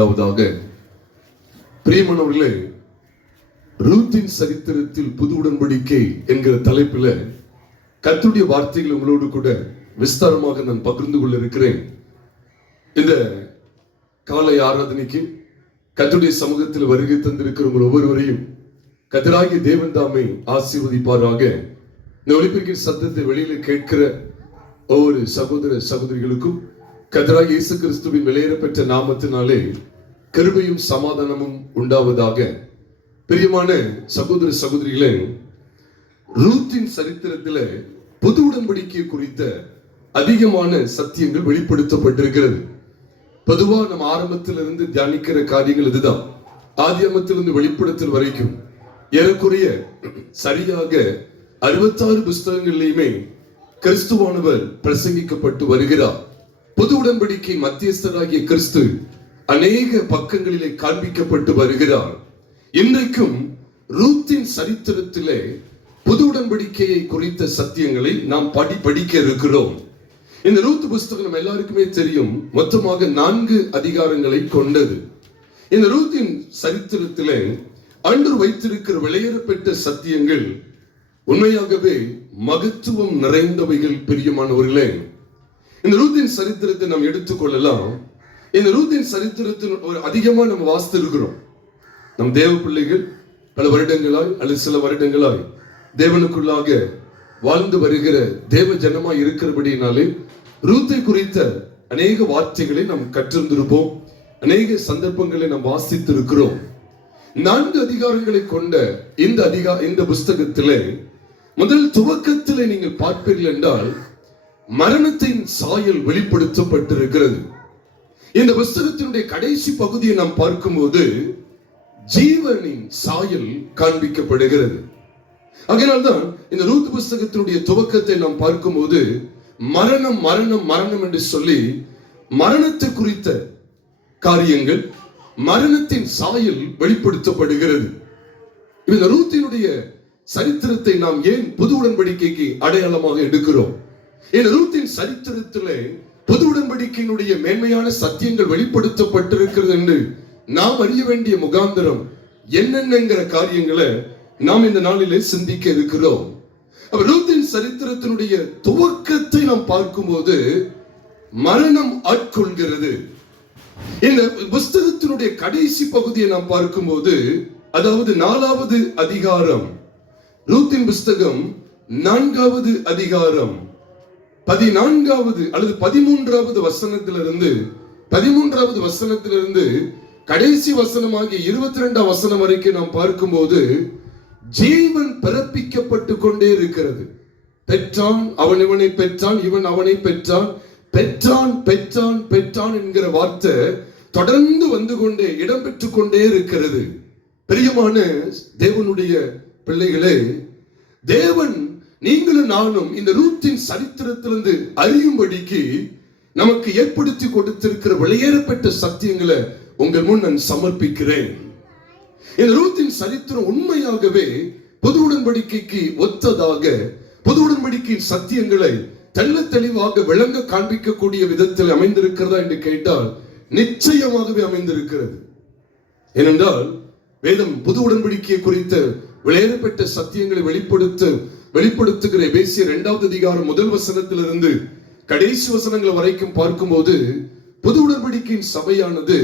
உண்டாவதாக. பிரியமானவர்களே, ரூத்தின் சரித்திரத்தில் புது உடன்படிக்கை என்கிற தலைப்பில் கர்த்தருடைய வார்த்தைகள் உங்களோடு கூட விஸ்தாரமாக நான் பகிர்ந்து கொள்ள இருக்கிறேன். இந்த காலை ஆராதனைக்கு கர்த்தருடைய சமூகத்தில் வருகை தந்திருக்கிற உங்கள் ஒவ்வொருவரையும் கர்த்தராகிய தேவன் தாமே ஆசீர்வதிப்பாராக. இந்த ஒலிபெருக்கின் சத்தத்தை வெளியில கேட்கிற ஒவ்வொரு சகோதர சகோதரிகளுக்கும் கர்த்தராகிய இயேசு கிறிஸ்துவின் வெளியேறப்பெற்ற நாமத்தினாலே கிருபையும் சமாதானமும் உண்டாவதாக. பிரியமான சகோதர சகோதரிகளே, ரூத்தின் சரித்திரத்தில் புது உடன்படிக்கை குறித்த அதிகமான சத்தியங்கள் வெளிப்படுத்தப்பட்டிருக்கிறது. பொதுவா நம்ம ஆரம்பத்திலிருந்து தியானிக்கிற காரியங்கள் இதுதான். ஆதியாகமத்திலிருந்து வெளிப்படுத்தல் வரைக்கும் ஏறக்குறைய சரியாக 66 புஸ்தகங்களிலுமே கிறிஸ்துவானவர் பிரசங்கிக்கப்பட்டு வருகிறார். புது உடன்படிக்கை மத்தியஸ்தராகிய கிறிஸ்து அநேக பக்கங்களிலே காண்பிக்கப்பட்டு வருகிறார். இன்றைக்கும் ரூத்தின் சரித்திரத்திலே புது உடன்படிக்கையை குறித்த சத்தியங்களை நாம் படிக்க இருக்கிறோம். இந்த ரூத் புஸ்தகம் நம்ம எல்லாருக்குமே தெரியும், மொத்தமாக 4 அதிகாரங்களை கொண்டது. இந்த ரூத்தின் சரித்திரத்திலே ஆண்டவர் வைத்திருக்கிற வெளியேறப்பெற்ற சத்தியங்கள் உண்மையாகவே மகத்துவம் நிறைந்தவைகள். பிரியமானவர்களே, இந்த ரூத்தின் சரித்திரத்தை நாம் எடுத்துக்கொள்ளலாம். இந்த ரூத்தின் சரித்திரத்தின் ஒரு அதிகமா நம்ம வாசித்து இருக்கிறோம். நம் தேவ பிள்ளைகள் பல வருடங்களாய் அல்லது சில வருடங்களாய் தேவனுக்குள்ளாக வாழ்ந்து வருகிற தேவ ஜனமாய் இருக்கிறபடினாலே ரூத்தை குறித்த அநேக வார்த்தைகளை நாம் கற்றிருந்திருப்போம். அநேக சந்தர்ப்பங்களை நாம் வாசித்து இருக்கிறோம். 4 அதிகாரங்களை கொண்ட இந்த புஸ்தகத்திலே முதல் துவக்கத்திலே நீங்கள் பார்ப்பீர்கள் என்றால் மரணத்தின் சாயல் வெளிப்படுத்தப்பட்டிருக்கிறது. இந்த புஸ்தகத்தினுடைய கடைசி பகுதியை நாம் பார்க்கும்போது ஜீவனின் சாயல் காண்பிக்கப்படுகிறது. அதனால்தான் இந்த ரூத் புஸ்தகத்தினுடைய துவக்கத்தை நாம் பார்க்கும்போது மரணம் மரணம் மரணம் என்று சொல்லி மரணத்தை குறித்த காரியங்கள், மரணத்தின் சாயல் வெளிப்படுத்தப்படுகிறது. இந்த ரூத்தினுடைய சரித்திரத்தை நாம் ஏன் புது உடன்படிக்கைக்கு அடையாளமாக எடுக்கிறோம்? இந்த ரூத்தின் சரித்திரத்திலே புது உடன்படிக்கையினுடைய மேன்மையான சத்தியங்கள் வெளிப்படுத்தப்பட்டிருக்கிறது என்று நாம் அறிய வேண்டிய முகாந்திரம் என்னென்னங்கிற காரியங்களை நாம் இந்த நாளிலே சிந்திக்க இருக்கிறோம். ரூத்தின் சரித்திரத்தினுடைய துவக்கத்தை நாம் பார்க்கும்போது மரணம் ஆட்கொள்கிறது. இந்த புஸ்தகத்தினுடைய கடைசி பகுதியை நாம் பார்க்கும்போது, அதாவது 4வது அதிகாரம், ரூத்தின் புஸ்தகம் 4வது அதிகாரம் 14வது அல்லது 13வது வசனத்திலிருந்து கடைசி வசனமாகிய 22 வசனம் வரைக்கும் நாம் பார்க்கும்போது ஜீவன் பிறப்பிக்கப்பட்டு கொண்டே இருக்கிறது. பெற்றான், அவன் இவனை பெற்றான், இவன் அவனை பெற்றான், பெற்றான் பெற்றான் பெற்றான் என்கிற வார்த்தை தொடர்ந்து வந்து கொண்டே இடம் பெற்றுக் கொண்டே இருக்கிறது. பிரியமான தேவனுடைய பிள்ளைகளே, தேவன் நீங்களும் நானும் இந்த ரூத்தின் சரித்திரத்திலிருந்து அறியும்படிக்கு நமக்கு ஏற்படுத்தி கொடுத்திருக்கிற வெளியேறப்பட்ட சத்தியங்களை உங்கள் முன் நான் சமர்ப்பிக்கிறேன். இந்த ரூத்தின் சரித்திரம் உண்மையாகவே புது உடன்படிக்கைக்கு ஒத்ததாக, புது உடன்படிக்கையின் சத்தியங்களை தெள்ள தெளிவாக விளங்க காண்பிக்கக்கூடிய விதத்தில் அமைந்திருக்கிறதா என்று கேட்டால் நிச்சயமாகவே அமைந்திருக்கிறது. ஏனென்றால் வேதம் புது உடன்படிக்கையை குறித்த வெளியேறப்பட்ட சத்தியங்களை வெளிப்படுத்துகிற எபேசியர் 2வது அதிகாரம் 1 வசனத்திலிருந்து கடைசி வசனங்கள் வரைக்கும் பார்க்கும்போது புது உடன்படிக்கையின் சபையானது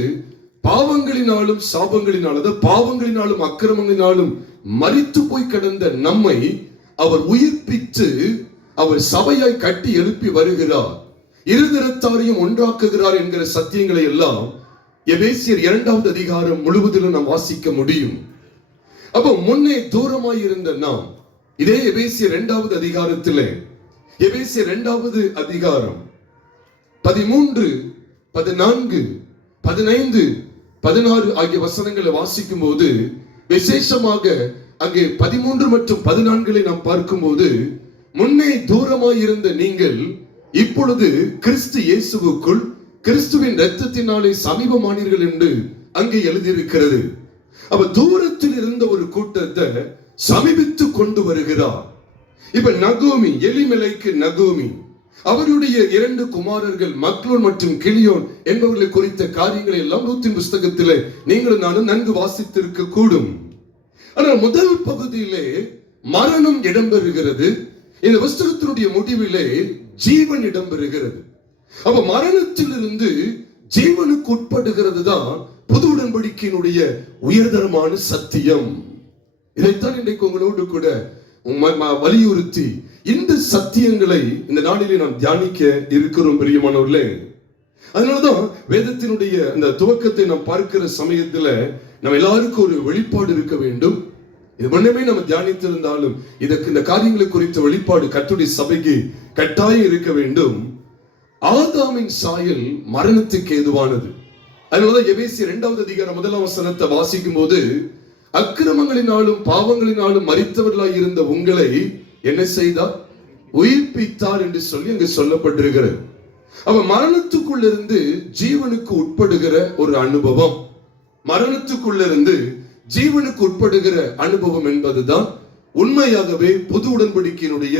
பாவங்களினாலும் சாபங்களினாலும், பாவங்களினாலும் அக்கிரமங்களினாலும் மரித்து போய் கிடந்த நம்மை அவர் உயிர்ப்பித்து அவர் சபையாய் கட்டி எழுப்பி வருகிறார், இருதரத்தாரையும் ஒன்றாக்குகிறார் என்கிற சத்தியங்களை எல்லாம் எபேசியர் 2வது அதிகாரம் முழுவதிலும் நாம் வாசிக்க முடியும். அப்போ முன்னே தூரமாய் இருந்த நாம் இதே எபேசியர் 2வது அதிகாரத்திலே, எபேசியர் 2வது அதிகாரம் 13, 14, 15, 16 ஆகிய வசனங்களை வாசிக்கும் போது விசேஷமாக அங்கே 13 மற்றும் 14 நாம் பார்க்கும்போது முன்னே தூரமாய் இருந்த நீங்கள் இப்பொழுது கிறிஸ்து இயேசுவுக்குள் கிறிஸ்துவின் இரத்தத்தினாலே சமீபமானீர்கள் என்று அங்கே எழுதியிருக்கிறது. அப்ப தூரத்தில் இருந்த ஒரு கூட்டத்தை சமீபித்து கொண்டு வருகிறார். இப்ப நகோமி, எலிமெலைக்கு நகோமி அவருடைய 2 குமாரர்கள் மக்லோன் மற்றும் கிளியோன் என்பவர்களை குறித்த காரியங்களை எல்லாம் ரூத்தின் புஸ்தகத்திலே நீங்களும் நானும் நன்கு வாசித்திருக்க கூடும். ஆனால் முதல் பகுதியிலே மரணம் இடம்பெறுகிறது. இந்த புஸ்தகத்தினுடைய முடிவிலே ஜீவன் இடம்பெறுகிறது. அப்ப மரணத்திலிருந்து ஜீவனுக்கு உட்படுகிறது தான் புது உடன்படிக்கையினுடைய உயர்தரமான சத்தியம். இதைத்தான் இன்றைக்கு உங்களோடு கூட வலியுறுத்தி இந்த சத்தியங்களை இந்த நாளிலே நாம் தியானிக்க இருக்கிறோம் பிரியமானவர்களே. அதனாலதான் வேதத்தினுடைய அந்த துவக்கத்தை நாம் பார்க்கிற சமயத்துல நம்ம எல்லாருக்கும் ஒரு வெளிப்பாடு இருக்க வேண்டும். இது முன்னமே நம்ம தியானித்திருந்தாலும் இதற்கு இந்த காரியங்களை குறித்த வெளிப்பாடு கர்த்தருடைய சபைக்கு கட்டாயம் இருக்க வேண்டும். ஆதாமின் சாயல் மரணத்துக்கு ஏதுவானது. அதனாலதான் எபேசியர் 2வது அதிகாரம் 1ஆம் வசனத்தை வாசிக்கும் போது, அக்கிரமங்களினாலும் பாவங்களினாலும் மரித்தவர்களாய் இருந்த உங்களை என்ன செய்தார்? உயிர்ப்பித்தார் என்று சொல்லி அங்கு சொல்லப்பட்டிருக்கிறது. அவ மரணத்துக்குள்ளிருந்து ஜீவனுக்கு உட்படுகிற ஒரு அனுபவம், மரணத்துக்குள்ளிருந்து ஜீவனுக்கு உட்படுகிற அனுபவம் என்பதுதான் உண்மையாகவே புது உடன்படிக்கையினுடைய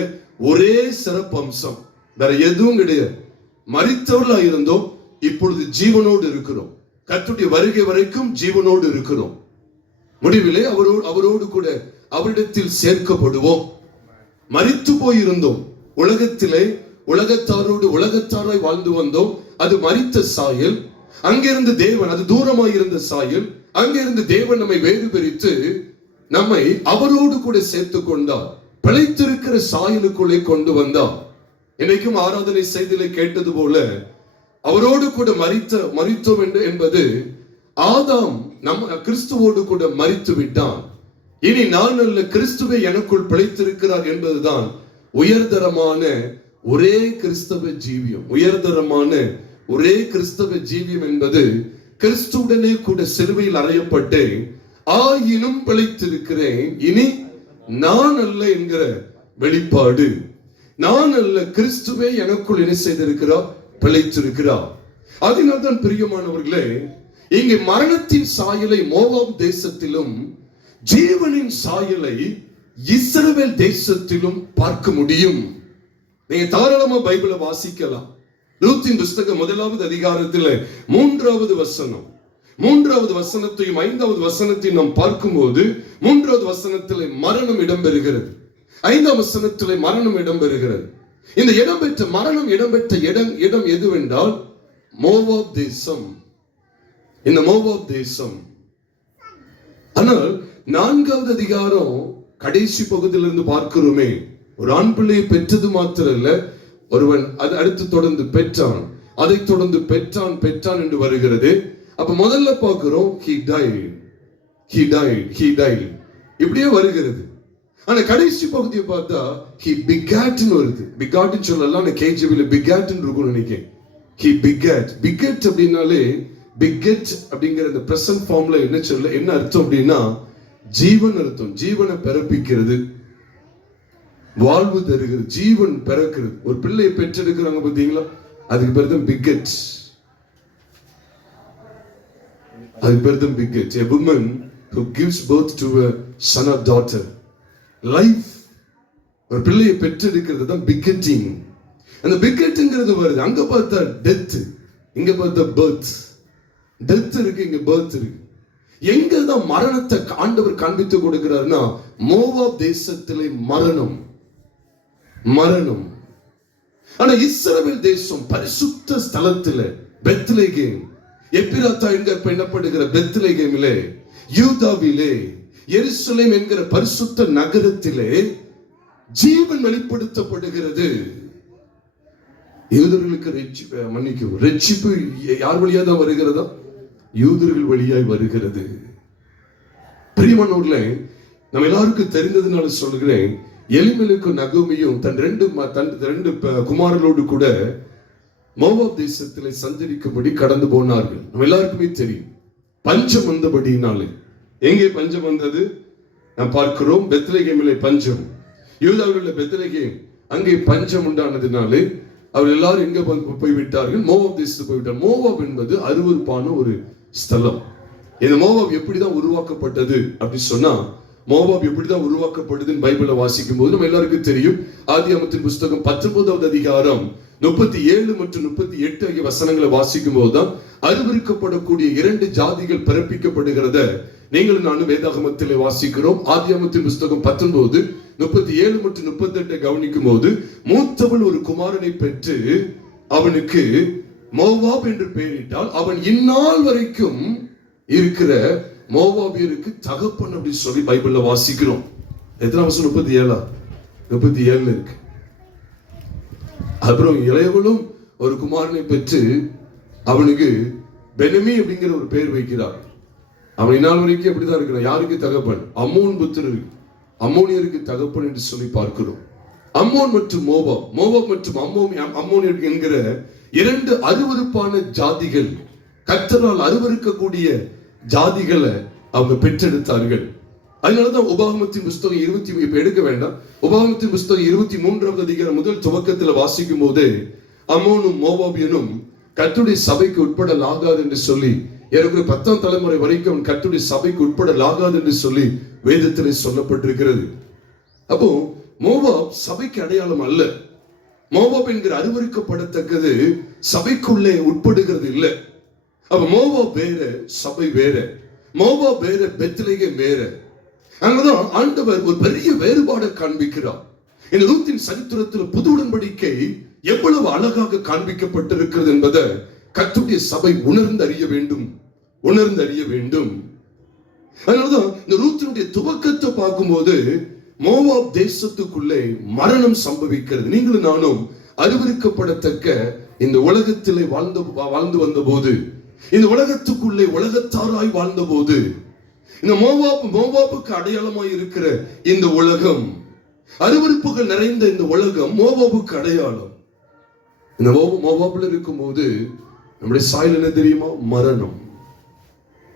ஒரே சிறப்பு அம்சம். வேற எதுவும் கிடையாது. மரித்தவர்களா இருந்தோம், இப்பொழுது ஜீவனோடு இருக்கிறோம். கர்த்தருடைய வருகை வரைக்கும் ஜீவனோடு இருக்கிறோம். முடிவிலே அவரோடு கூட அவரிடத்தில் சேர்க்கப்படுவோம். மரித்து போயிருந்தோம், உலகத்திலே உலகத்தாராய் வாழ்ந்து வந்தோம். அது மரித்த சாயல். அங்கிருந்து தேவன், அது தூரமாய் இருந்த சாயல், அங்கிருந்து தேவன் நம்மை வேறு பிரித்து நம்மை அவரோடு கூட சேர்த்து கொண்டார். பிழைத்திருக்கிற சாயலுக்குள்ளே கொண்டு வந்தார். இன்னைக்கும் ஆராதனை செய்திலே கேட்டது போல அவரோடு கூட மரித்தோம் என்பது ஆதாம் நம்ம கிறிஸ்துவோடு கூட மரித்து விட்டான். இனி நான் அல்ல, கிறிஸ்துவே எனக்குள் பிழைத்திருக்கிறார் என்பதுதான் உயர்தரமான ஒரே கிறிஸ்தவ ஜீவியம். உயர்தரமான ஒரே கிறிஸ்தவ ஜீவியம் என்பது கிறிஸ்துவுடனே கூட சிலுவையில் அறையப்பட்டேன், ஆயினும் பிழைத்திருக்கிறேன், இனி நான் அல்ல என்கிற வெளிப்பாடு. நான் அல்ல, கிறிஸ்துவே எனக்குள் என்ன செய்திருக்கிறார்? பிழைத்திருக்கிறார். அதனால்தான் பிரியமானவர்களே, இங்கே மரணத்தின் சாயலை மோவாப் தேசத்திலும் ஜீவனின் சாயலை இஸ்ரவேல் தேசத்திலும் பார்க்க முடியும். நீங்க தாராளமா பைபிளை வாசிக்கலாம். ரூத்தின் புஸ்தகம் 1வது அதிகாரத்தில் 3வது வசனம், 3வது வசனத்தையும் 5வது வசனத்தையும் நாம் பார்க்கும்போது 3வது வசனத்தில் மரணம் இடம்பெறுகிறது, 5ஆம் வசனத்தில் மரணம் இடம்பெறுகிறது. இந்த இடம்பெற்ற மரணம் இடம்பெற்ற இடம் எதுவென்றால் மோவாப் தேசம். இந்த மோவாப் தேசம். ஆனால் 4வது அதிகாரம் கடைசி பகுதியிலிருந்து பார்க்கிறோமே, ஒரு ஆண் பிள்ளையை பெற்றது மாத்திரல்ல, ஒருவன் அது அடுத்து தொடர்ந்து பெற்றான், அதை தொடர்ந்து பெற்றான் என்று வருகிறது. அப்ப முதல்ல பார்க்கிறோம் he died இப்படியே வருகிறது. ஆனா கடைசி பகுதியை பார்த்தா he begat ன்னு வருது. begat ன்னு சொல்லலாம், கேஜிவில begat ன்னு இருக்கும் நினைக்கிறேன். he begat அப்படின்னாலே beget அப்படிங்கிற இந்த பிரசன்ட் ஃபார்ம்ல என்ன அர்த்தம் அப்படின்னா ஜீவன் அர்த்தம். ஜீவனை பிறப்பிக்கிறது, வாழ்வு தருகிறது, ஜீவன் பிறக்கிறது. ஒரு பிள்ளையை பெற்றெடுக்கிறாங்க பாத்தீங்களா, அதுக்கு பேர் தான் beget. அதுக்கு பேர் தான் beget. A woman who gives birth to a son or daughter. Life, ஒரு பிள்ளையை பெற்றெடுக்கிறது தான் begetting. அந்த begetங்கிறது வருது. அங்க பார்த்தா டெத், இங்க பார்த்தா பர்த். டெத் இருக்கு, இங்க பர்த் இருக்கு. எங்கதான் மரணத்தை ஆண்டவர் காண்பித்து கொடுக்கிறார்னா மோவாப் தேசத்திலே மரணம். ஆனா இஸ்ரவேல் தேசம் பரிசுத்த ஸ்தலத்திலே பெத்லெகேம், எப்பிராத்தா என்கப்படுகிற பெத்லெகேமிலே, யூதாவிலே, எருசலேம் என்கிற பரிசுத்த நகரத்திலே ஜீவன் வெளிப்படுத்தப்படுகிறது. யூதர்களுக்கு ரட்சிப்பு யார் வழியா தான் வருகிறதா? யூதர்கள் வழியாய் வருகிறது. பிரியமானவர்களே, நம்ம எல்லாருக்கும் தெரிந்ததுனால சொல்கிறேன், எலிமெலுக்கும் நகோமியும் தன் ரெண்டு குமாரர்களோடு கூட மோவாப் தேசத்திலே சஞ்சரிக்கும்படி கடந்து போனார்கள். நம்ம எல்லாருக்குமே தெரியும். பஞ்சம் வந்தபடினாலே. எங்கே பஞ்சம் வந்தது நாம் பார்க்கிறோம். பெத்லெகேமிலே பஞ்சம், யூதாவில் பெத்லெகேம், அங்கே பஞ்சம் உண்டானதினாலே அவர்கள் எல்லாரும் எங்க போய்விட்டார்கள்? மோவாப் தேசத்துக்கு போய்விட்டார். மோவாப் என்பது அருவருப்பான ஒரு ஸ்தலம். இந்த மோவாப் எப்படிதான் உருவாக்கப்பட்டது அப்படி சொன்னா, மோவாப் எப்படிதான் உருவாக்கப்படுதுன்னு பைபிளை வாசிக்கும் போது நம்ம எல்லாருக்கும் தெரியும். ஆதியாகமத்தின் புஸ்தகம் 19வது அதிகாரம் 37 மற்றும் 38 ஆகிய வசனங்களை வாசிக்கும் போதுதான் அருவருக்கப்படக்கூடிய 2 ஜாதிகள் பிறப்பிக்கப்படுகிறத நீங்கள் நானும் வேதாகமத்திலே வாசிக்கிறோம். ஆதியாகமத்தின் புஸ்தகம் 19 37 மற்றும் 38 கவனிக்கும் போது, மூத்தவள் ஒரு குமாரனை பெற்று அவனுக்கு மோவாப் என்று பெயரிட்டால் அவன் இந்நாள் வரைக்கும் இருக்கிற மோவாபியருக்கு தகப்பன் அப்படி சொல்லி பைபிள்ல வாசிக்கிறோம். எத்தனை வருஷம்? 37 இருக்கு. அப்புறம் இளையவளும் ஒரு குமாரனை பெற்று அவனுக்கு பெனமி அப்படிங்கிற ஒரு பெயர் வைக்கிறார். அவன் இந்நாள் வரைக்கும் எப்படிதான் இருக்கிறான். யாருக்கு தகப்பன்? அம்மோன் புத்திரர், அம்மோனியருக்கு தகப்பன் என்று சொல்லி பார்க்கிறோம். அம்மோன் மற்றும் மோவாப், மோவாப் மற்றும் அம்மோனியர் என்கிற 2 அருவருப்பான ஜாதிகள், கர்த்தரால் அருவருக்கக்கூடிய ஜாதிகளை அவங்க பெற்றெடுத்தார்கள். அதனாலதான் உபாகமத்தின் புஸ்தகம் 20 இப்ப எடுக்க வேண்டாம். உபாகமத்தின் புஸ்தகம் 23வது அதிகாரம் முதல் துவக்கத்துல வாசிக்கும் போது, அம்மோனும் மோவாபியனும் கர்த்தருடைய சபைக்கு உட்படலாகாது என்று சொல்லி, ஏற்கனவே 10ஆம் தலைமுறை வரைக்கும் கர்த்தருடைய சபைக்கு உட்படலாகாது என்று சொல்லி வேதத்திலே சொல்லப்பட்டிருக்கிறது. அப்போ மோவாப் சபைக்கு அடையாளம் அல்ல. மோவாப் என்கிற அருவருக்கப்படத்தக்கது சபைக்குள்ளே உட்படுகிறது இல்லை. அப்ப மோவாப் வேற, சபை வேற. மோவாப் வேற, பெத்லெகேம் வேற. அங்கதான் ஆண்டவர் ஒரு பெரிய வேறுபாடை காண்பிக்கிறார். இந்த ரூத்தின் சரித்திரத்தில் புது உடன்படிக்கை எவ்வளவு அழகாக காண்பிக்கப்பட்டிருக்கிறது என்பதை கர்த்தருடைய சபை உணர்ந்து அறிய வேண்டும். அதனாலதான் இந்த ரூத்தினுடைய துவக்கத்தை பார்க்கும்போது மோவாப் தேசத்துக்குள்ளே மரணம் சம்பவிக்கிறது. நீங்களும் நானும் அருவருக்கப்படத்தக்க இந்த உலகத்திலே வாழ்ந்து வந்த போது, இந்த உலகத்துக்குள்ளே உலகத்தாராய் வாழ்ந்த போது, இந்த மோவாப்புக்கு அடையாளமாய் இருக்கிற இந்த உலகம், அருவருப்புகள் நிறைந்த இந்த உலகம் மோவாப்புக்கு அடையாளம். இந்த மோவாப்புல இருக்கும் போது நம்முடைய சாயல் என்ன தெரியுமா? மரணம்.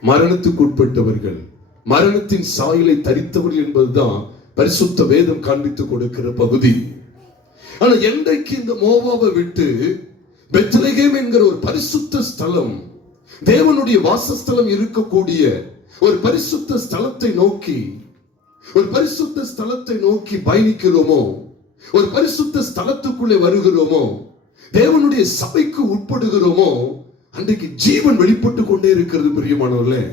மரணத்துக்கு உட்பட்டவர்கள், மரணத்தின் சாயலை தரித்தவர்கள் என்பதுதான் பரிசுத்த வேதம் காண்பித்துக் கொடுக்கிற பகுதி. ஆனா என்றைக்கு இந்த மோவாவை விட்டு பெத்லெகேம் என்கிற ஒரு பரிசுத்த ஸ்தலம், தேவனுடைய வாசஸ்தலம் இருக்கக்கூடிய ஒரு பரிசுத்த ஸ்தலத்தை நோக்கி பயணிக்கிறோமோ, ஒரு பரிசுத்த ஸ்தலத்துக்குள்ளே வருகிறோமோ, தேவனுடைய சபைக்கு உட்படுகிறோமோ, அன்றைக்கு ஜீவன் வெளிப்பட்டு கொண்டே இருக்கிறது. பிரியமானவர்களே,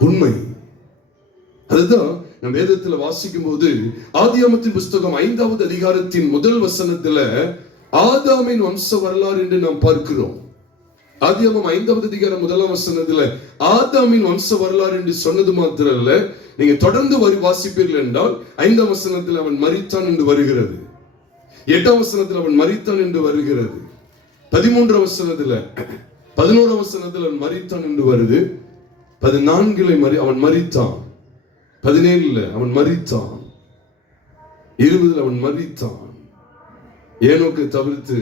உண்மை அதுதான். நம் வேதத்துல வாசிக்கும் போது ஆதியாகமத்தின் புஸ்தகம் 5வது அதிகாரத்தின் முதல் வசனத்துல ஆதாமின் வம்ச வரலாறு என்று நாம் பார்க்கிறோம். ஆதியாகமம் 5வது அதிகாரம் 1ஆம் வசனத்துல ஆதாமின் வம்ச வரலாறு என்று சொன்னது மாத்திரம் அல்ல, நீங்க தொடர்ந்து வாசிப்பீர்கள் என்றால் 5ஆம் வசனத்தில் அவன் மரித்தான் என்று வருகிறது, 8ஆம் வசனத்தில் அவன் மரித்தான் என்று வருகிறது, 13ஆம் வசனத்துல 11ஆம் வசனத்தில் அவன் மரித்தான் என்று வருது, 14 அவன் மரித்தான், 17 அவன் மரித்தான், 20 அவன் மரித்தான். ஏனோக்கை தவிர்த்து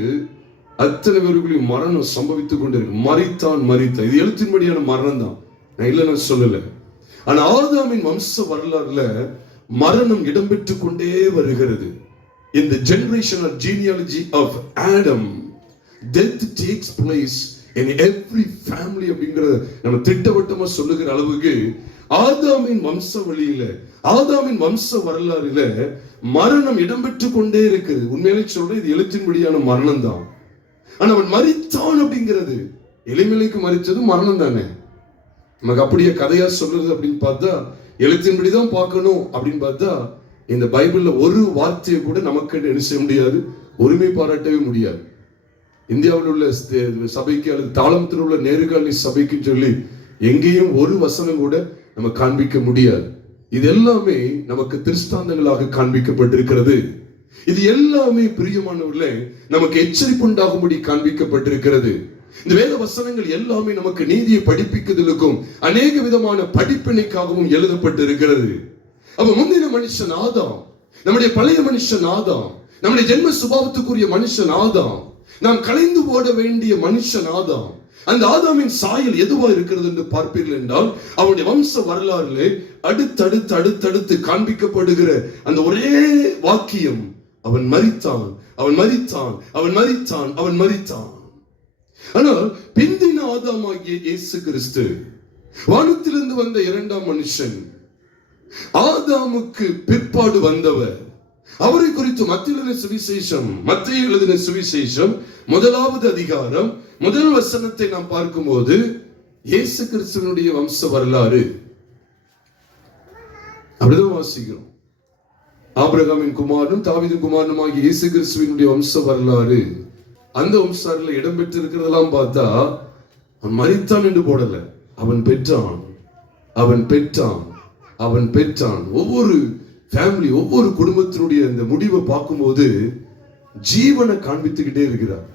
அத்தனை பேருக்குள்ளையும் மரணம் சம்பவித்துக் கொண்டிருக்கு. மரித்தான். இது எழுத்தின்படியான மரணம் தான், நான் இல்லைன்னு சொல்லல. ஆனா ஆதாமின் வம்ச வரலாறுல மரணம் இடம்பெற்றுக் கொண்டே வருகிறது. In the generational genealogy of Adam, death takes place in every family அப்படிங்கறத நம்ம திட்டவட்டமா சொல்லுகிற அளவுக்கு ஆதாமின் வம்ச வழியில, ஆதாமின் வம்ச வரலாறுல மரணம் இடம்பெற்றுக் கொண்டே இருக்குது. உண்மையிலே சொல்றேன், இது எழுத்தின்படியான மரணம் தான். ஆனா அவன் மரித்தான் அப்படிங்கிறது, எலிமெலேக்கு மரிச்சது மரணம் தானே. நமக்கு அப்படியே கதையா சொல்றது அப்படின்னு பார்த்தா, எழுத்தின்படிதான் பார்க்கணும் அப்படின்னு பார்த்தா, இந்த பைபிள்ல ஒரு வார்த்தையை கூட நமக்கு என்ன செய்ய முடியாது, உரிமை பாராட்டவே முடியாது. இந்தியாவில் உள்ள சபைக்கு அல்லது தாளத்தில் உள்ள நேர்காணி சபைக்கு சொல்லி எங்கேயும் ஒரு வசனம் கூட நம்ம காண்பிக்க முடியாது. இது எல்லாமே நமக்கு திருஷ்டாந்தங்களாக காண்பிக்கப்பட்டிருக்கிறது. இது எல்லாமே பிரியமானவர்களே நமக்கு எச்சரிப்பு உண்டாகும்படி காண்பிக்கப்பட்டிருக்கிறது. இந்த வேத வசனங்கள் எல்லாமே நமக்கு நீதியை படிப்பிக்குதலுக்கும் அநேக விதமான படிப்பினைக்காகவும் எழுதப்பட்டிருக்கிறது. அப்ப முந்தின மனுஷன் ஆதாம், நம்முடைய பழைய மனுஷன் ஆதாம், நம்முடைய ஜென்ம சுபாவத்துக்குரிய மனுஷன் ஆதாம், நாம் கலைந்து போட வேண்டிய மனுஷன் ஆதாம். அந்த ஆதாமின் சாயல் எதுவா இருக்கிறது என்று பார்ப்பீர்கள் என்றால், அவனுடைய வம்ச வரலாறுல அடுத்தடுத்து காண்பிக்கப்படுகிற அந்த ஒரே வாக்கியம், அவன் மரித்தான், அவன் மரித்தான், அவன் மரித்தான், அவன் மரித்தான். ஆனால் பிந்தின ஆதாமாகிய இயேசு கிறிஸ்து, வானத்திலிருந்து வந்த 2ஆம் மனுஷன், ஆதாமுக்கு பிற்பாடு வந்தவர், அவரை குறித்து மத்தேயு எழுதின சுவிசேஷம் 1வது அதிகாரம் 1 வசனத்தை நாம் பார்க்கும்போது இயேசு கிறிஸ்துவினுடைய வம்ச வரலாறு அப்படிதான் வாசிக்கிறோம். ஆபிரகாமின் குமாரனும் தாவீதின் குமாரனும் ஆகிய இயேசு கிறிஸ்துவினுடைய வம்ச வரலாறு. அந்த வம்சாரில் இடம்பெற்று இருக்கிறதெல்லாம் பார்த்தா அவன் மரித்தான் என்று போடல, அவன் பெற்றான், அவன் பெற்றான், அவன் பெற்றான். ஒவ்வொரு ஃபேமிலி, ஒவ்வொரு குடும்பத்தினுடைய இந்த முடிவை பார்க்கும்போது ஜீவனை காண்பித்துக்கிட்டே இருக்கிறார்.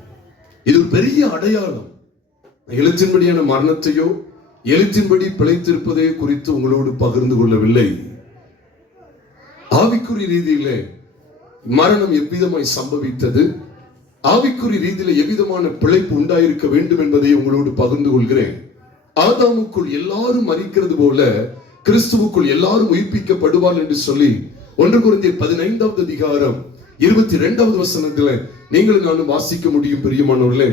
இது ஒரு பெரிய அடையாளம். எழுத்தின்படியான மரணத்தையோ எழுத்தின்படி பிழைத்திருப்பதை குறித்து உங்களோடு பகிர்ந்து கொள்ளவில்லை. ஆவிக்குரிய ரீதியில மரணம் எவ்விதமாய் சம்பவித்தது, ஆவிக்குரிய ரீதியில எவ்விதமான பிழைப்பு உண்டாயிருக்க வேண்டும் என்பதை உங்களோடு பகிர்ந்து கொள்கிறேன். ஆதாமுக்குள் எல்லாரும் மரிக்கிறது போல கிறிஸ்துவுக்குள் எல்லாரும் உயிர்ப்பிக்கப்படுவார் என்று சொல்லி 1 கொரிந்தியர் 15வது அதிகாரம் 22வது வசனத்துல நீங்கள் நானும் வாசிக்க முடியும். பிரியமானவர்களே,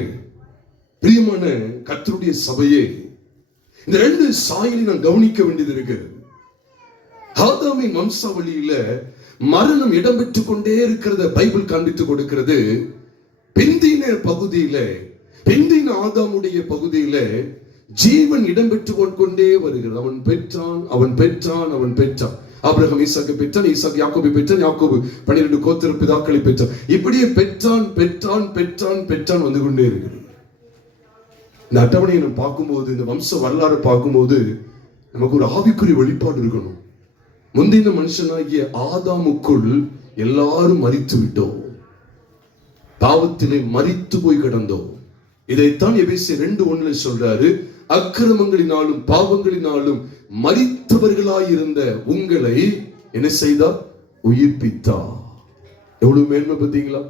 பிரியமான கர்த்தருடைய சபையே, இந்த 2 சாயலை நான் கவனிக்க வேண்டியது இருக்கு. ஆதாமின் வம்சாவளியில மரணம் இடம்பெற்றுக் கொண்டே இருக்கிறத பைபிள் காண்பித்துக் கொடுக்கிறது. பிந்தின பகுதியில, பிந்தின ஆதாமுடைய பகுதியில ஜீவன் இடம்பெற்றுக் கொண்டே வருகிறது. அவன் பெற்றான், அவன் பெற்றான், அவன் பெற்றான். ஆபிரகாம் ஈசாக்கை பெற்றான், ஈசாக்கு யாக்கோபை பெற்றான், யாக்கோபு 12 கோத்திர பிதாக்களை பெற்றான். இப்படியே பெற்றான் பெற்றான் பெற்றான் பெற்றான் வந்து கொண்டே இருக்கிறது. இந்த அட்டவணையை நம்ம பார்க்கும்போது, இந்த வம்ச வரலாறு பார்க்கும்போது நமக்கு ஒரு ஆவிக்குரிய வெளிப்பாடு இருக்கணும். முந்தின மனுஷனாகிய ஆதாமுக்குள் எல்லாரும் மரித்து விட்டோம், பாவத்திலே மரித்து போய் கிடந்தோம். இதைத்தான் எபேசியர் 2:1 சொல்றாரு. அக்கிரமங்களினாலும் பாவங்களினாலும் மரித்தவர்களாயிருந்த உங்களை என்ன செய்தார்? உயிர்ப்பித்தார். எவ்வளவு மேன்மை பார்த்தீங்களா?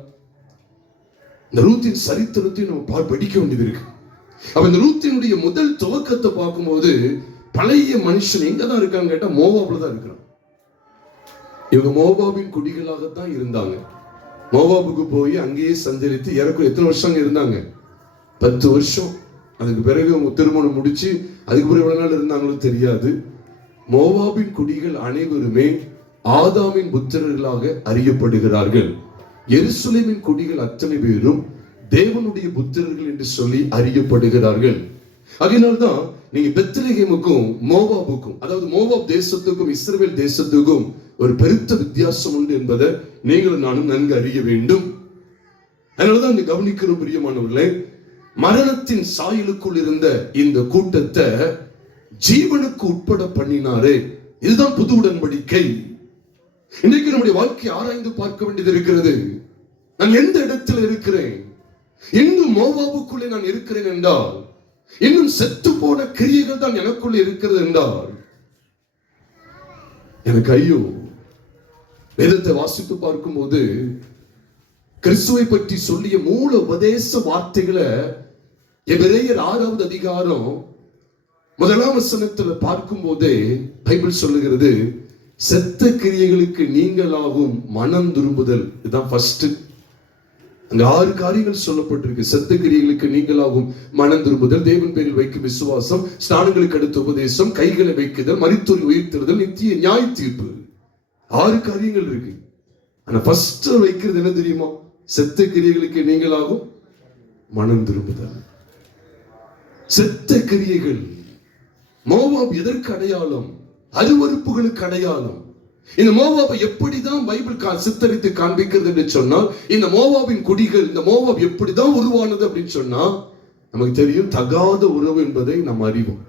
இந்த ரூத்தின் சரித்திரத்தை நம்ம படிக்க வேண்டியது இருக்கு. அப்ப இந்த ரூத்தினுடைய முதல் துவக்கத்தை பார்க்கும்போது பழைய மனுஷன் எங்கதான் இருக்காங்க கேட்டா மோவாப்ல தான் இருக்கிறான். இவங்க மோவாபின் குடிகளாகத்தான் இருந்தாங்க. மோவாபுக்கு போய் அங்கேயே சஞ்சரித்து ஏறக்குறைய எத்தனை வருஷம் இருந்தாங்க? 10 வருஷம். அதுக்கு பிறகு திருமணம் முடிச்சு அதுக்கு பிறகு எவ்வளவு நாள் இருந்தாங்களோ தெரியாது. மோவாபின் குடிகள் அனைவருமே ஆதாமின் புத்திரர்களாக அறியப்படுகிறார்கள். எருசலேமின் குடிகள் அத்தனை பேரும் தேவனுடைய புத்திரர்கள் என்று சொல்லி அறியப்படுகிறார்கள். அதனால்தான் நீங்க பெத்லகேமுக்கும் மோவாபுக்கும், அதாவது மோவாப் தேசத்துக்கும் இஸ்ரவேல் தேசத்துக்கும் ஒரு பெருத்த வித்தியாசம் உண்டு என்பதை நீங்களும் நானும் நன்கு அறிய வேண்டும். அதனாலதான் இங்க கவனிக்கிறோம் பிரியமானவர்களே. மரணத்தின் சாயலுக்குள் இருந்த இந்த கூட்டத்தை ஜீவனுக்கு உட்பட பண்ணினாரே, இதுதான் புது உடன்படிக்கை. இன்றைக்கு நம்முடைய வாழ்க்கையை ஆராய்ந்து பார்க்க வேண்டியது இருக்கிறது. நான் எந்த இடத்துல இருக்கிறேன்? இன்னும் மோவாபுக்குள்ளே நான் இருக்கிறேன் என்றால், இன்னும் செத்து போன கிரியைகள் தான் எனக்குள்ளே இருக்கிறது என்றால் எனக்கு ஐயோ. வேதத்தை வாசித்து பார்க்கும் போது கிறிஸ்துவை பற்றி சொல்லிய மூல உபதேச வார்த்தைகளை எபிரேயர் 6வது அதிகாரம் 1ஆம் வசனத்துல பார்க்கும் போதே பைபிள் சொல்லுகிறது, செத்த கிரியைகளுக்கு நீங்களாகும் மனம் திரும்புதல். இதுதான் ஃபர்ஸ்ட். அங்க 6 காரியங்கள் சொல்லப்பட்டிருக்கு. செத்த கிரியைகளுக்கு நீங்களாகும் மனம் திரும்புதல், தேவன் பேரில் வைக்கும் விசுவாசம், ஸ்நானங்களுக்கு அடுத்த உபதேசம், கைகளை வைக்குதல், மரித்தோரை உயிர்த்தெழுதல், நித்திய நியாய தீர்ப்பு. 6 காரியங்கள் இருக்கு. ஆனா ஃபர்ஸ்ட் வைக்கிறது என்ன தெரியுமா? செத்த கிரியைகளுக்கு நீங்களாகும் மனம் திரும்புதல். செத்த கிரியைகள். மோவாப் எதற்கு அடையாளம்? அருவருப்புகளுக்கு அடையாளம். இந்த மோவாபை எப்படிதான் பைபிள் சித்தரித்து காண்பிக்கிறது என்று சொன்னால், இந்த மோவாபின் குடிகள், இந்த மோவாப் எப்படிதான் உருவானது அப்படின்னு சொன்னா நமக்கு தெரியும். தகாத உறவு என்பதை நாம் அறிவோம்.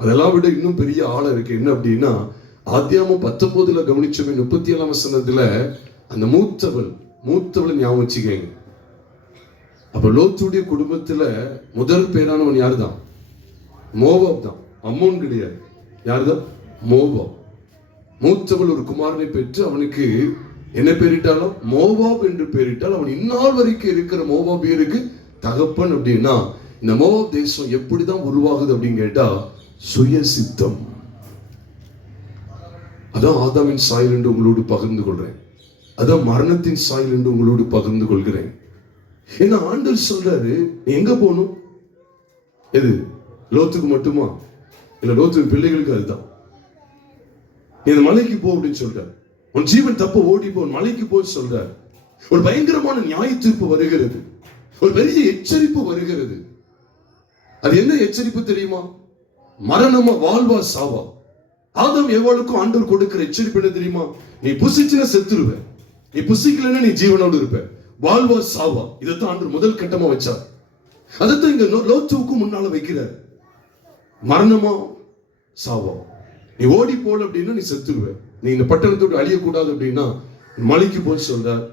அதெல்லாம் விட இன்னும் பெரிய ஆழம் இருக்கு. என்ன அப்படின்னா, ஆதியாகமம் 19ல கவனிச்சோமே 37ஆம் வசனத்துல அந்த மூத்தவளை ஞாபகம் வச்சுக்கங்க. அப்ப லோத்துடைய குடும்பத்துல முதல் பேரானவன் யாரு தான்? மோவாப் தான். அம்மோன் கிடையாது. யாருதான்? மோவாப். மூத்தவள் ஒரு குமாரனை பெற்று அவனுக்கு என்ன பேரிட்டாலும் மோவாப் என்று பேரிட்டால், அவன் இந்நாள் வரைக்கும் இருக்கிற மோவாபியருக்கு தகப்பன். அப்படின்னா இந்த மோவாப் தேசம் எப்படிதான் உருவாகுது அப்படின்னு கேட்டா சுய சித்தம். அதான் ஆதாமின் சாயல் என்று உங்களோடு பகிர்ந்து கொள்றேன். அதான் மரணத்தின் சாயல் என்று உங்களோடு பகிர்ந்து கொள்கிறேன். ஏன்னா ஆண்டவர் சொல்றாரு, நீ எங்க போகணும்? எது? லோத்துக்கு மட்டுமா? இல்ல, லோத்துக்கு பிள்ளைகளுக்கு அதுதான். நீ இந்த மலைக்கு போ அப்படின்னு சொல்றாரு. உன் ஜீவன் தப்ப ஓடி போ, மலைக்கு போய் சொல்றார். ஒரு பயங்கரமான நியாய தீர்ப்பு வருகிறது, ஒரு பெரிய எச்சரிப்பு வருகிறது. அது என்ன எச்சரிப்பு தெரியுமா? மரணமா, வாழ்வா, சாவா. ஆதாம் ஏவாளுக்கும் ஆண்டவர் கொடுக்கிற எச்சரிப்பு என்ன தெரியுமா? நீ புசிச்சுனா செத்துருவ, நீ புசிக்கலன்னா நீ ஜீவனோடு இருப்ப. வாழ்வா சாவா, இதைத்தான் ஆண்டவர் முதல் கட்டமா வச்சார். அதைத்தான் இங்க லோத்துவுக்கு முன்னால வைக்கிறார். மரணமா சாவா, நீ ஓடி போல அப்படின்னா நீ செத்துருவ, நீ இந்த பட்டணத்தோடு அழியக்கூடாது அப்படின்னா மலைக்கு போய் சொல்றார்.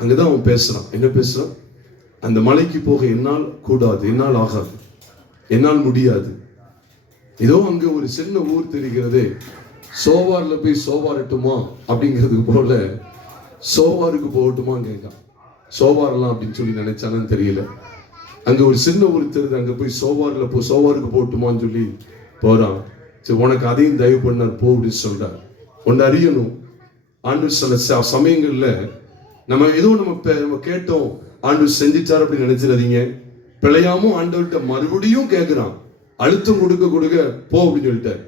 அங்கதான் அவன் பேசுறான். என்ன பேசுறான்? அந்த மலைக்கு போக என்னால் கூடாது, என்னால் ஆகாது, என்னால் முடியாது. ஏதோ அங்க ஒரு சின்ன ஊர் தெரிகிறது, சோவார்ல போய் சோவாரட்டுமா அப்படிங்கிறது போல சோவாருக்கு போகட்டுமா கேட்கான். சோவாரெல்லாம் அப்படின்னு சொல்லி நினைச்சானு தெரியல. அங்க ஒரு சின்ன ஊர் தெரியுது, அங்க போய் சோவாருக்கு போகட்டுமான்னு சொல்லி போறான். சரி, உனக்கு அதையும் தயவு பண்ணார் போ அப்படின்னு சொல்றார். ஒன்று அறியணும், ஆண்டு சில சமயங்கள்ல நம்ம ஏதோ நம்ம கேட்டோம், ஆண்டு செஞ்சிட்டார் அப்படின்னு நினைச்சிடாதீங்க. பிழையாமும் ஆண்டவர்கிட்ட மறுபடியும் கேட்கிறான், அழுத்தம் கொடுக்க கொடுக்க போ அப்படின்னு சொல்லிட்டார்.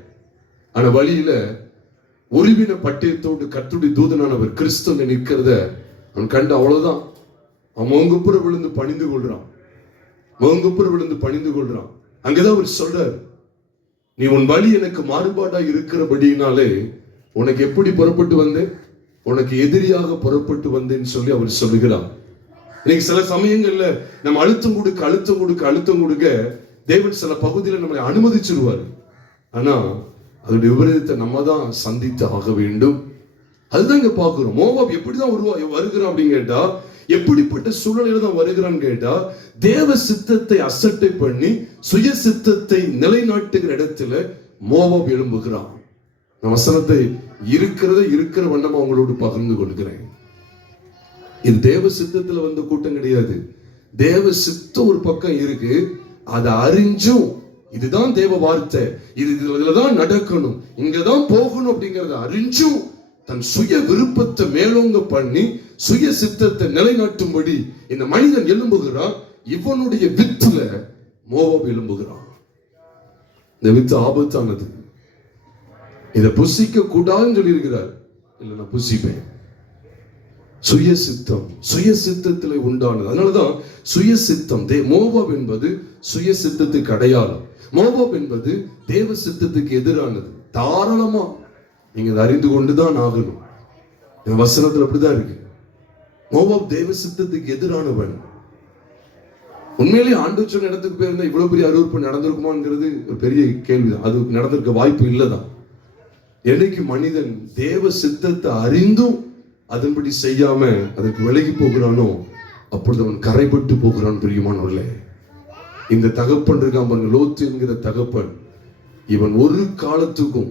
ஆனா வழியில ஒருவின பட்டயத்தோடு கர்த்தருடைய தூதனானவர் கிறிஸ்துவ நிற்கிறத அவன் கண்டு அவ்வளவுதான் அவன் முகங்குப்புற விழுந்து பணிந்து கொள்றான். முகங்குப்புற விழுந்து பணிந்து கொள்றான். அங்கதான் அவர் சொல்றார், நீ உன் வழி எனக்கு மாறுபாடா இருக்கிறபடினாலே உனக்கு எப்படி புறப்பட்டு வந்தேன், உனக்கு எதிரியாக புறப்பட்டு வந்தேன்னு சொல்லி அவர் சொல்லுகிறார். இன்னைக்கு சில சமயங்கள்ல நம்ம அழுத்தம் கொடுக்க தேவன் சில பகுதியில நம்மளை அனுமதிச்சிருவாரு. ஆனா அதோட விபரீதத்தை நம்ம தான் சந்தித்து ஆக வேண்டும். அதுதான் இங்க பாக்குறோம். மோவாப் எப்படிதான் வருகிறான் அப்படின்னு கேட்டா, எப்படிப்பட்ட சூழ்நிலையில தான் வருகிறான்னு கேட்டா, தேவ சித்தத்தை அசட்டை பண்ணி சுய சித்தத்தை நிலைநாட்டுகிற இடத்துல மோவாப் எழும்புகிறான். நான் வசனத்தை இருக்கிற வண்ணமா அவங்களோடு பகிர்ந்து கொள்கிறேன். இது தேவ சித்தத்துல வந்த கூட்டம் கிடையாது. தேவ சித்தம் ஒரு பக்கம் இருக்கு, அதை அறிஞ்சும் இதுதான் தேவ வார்த்தை, இதுலதான் நடக்கணும், இங்கதான் போகணும் அப்படிங்கறத அறிஞ்சும் தன் சுய விருப்பத்தை மேலோங்க பண்ணி சுய சித்தத்தை நிலைநாட்டும்படி இந்த மனிதன் எழும்புகிறான். இவனுடைய வித்துல மோவாப் எழும்புகிறான். இந்த வித்து ஆபத்தானது. இதை புசிக்க கூடாதுன்னு சொல்லி இருக்கிறார். இல்ல, நான் புசிப்பேன். சுய சித்தத்திலே உண்டானது. அதனாலதான் சுய சித்தம். மோவாப் என்பது சுய சித்தத்துக்கு அடையாளம். மோவாப் என்பது தேவ சித்தத்துக்கு எதிரானது. தாராளமா நீங்க அதை அறிந்து கொண்டுதான் ஆகணும். வசனத்துல அப்படிதான் இருக்கு. மோவாப் தேவ சித்தத்துக்கு எதிரானவன். உண்மையிலேயே ஆண்டவர் சொன்ன இடத்துக்கு போயிருந்தா இவ்வளவு பெரிய அருவருப்பு நடந்திருக்குமாங்கிறது ஒரு பெரிய கேள்விதான். அது நடந்திருக்க வாய்ப்பு இல்லதான். என்னைக்கு மனிதன் தேவ சித்தத்தை அறிந்தும் அதன்படி செய்யாம அதற்கு விலகி போகிறானோ அப்பொழுது அவன் கரைபட்டு போகிறான். பிரியமானவர்களே, இந்த தகப்பன் இருக்கான் பாருங்க, லோத்து என்கிற தகப்பன். இவன் ஒரு காலத்துக்கும்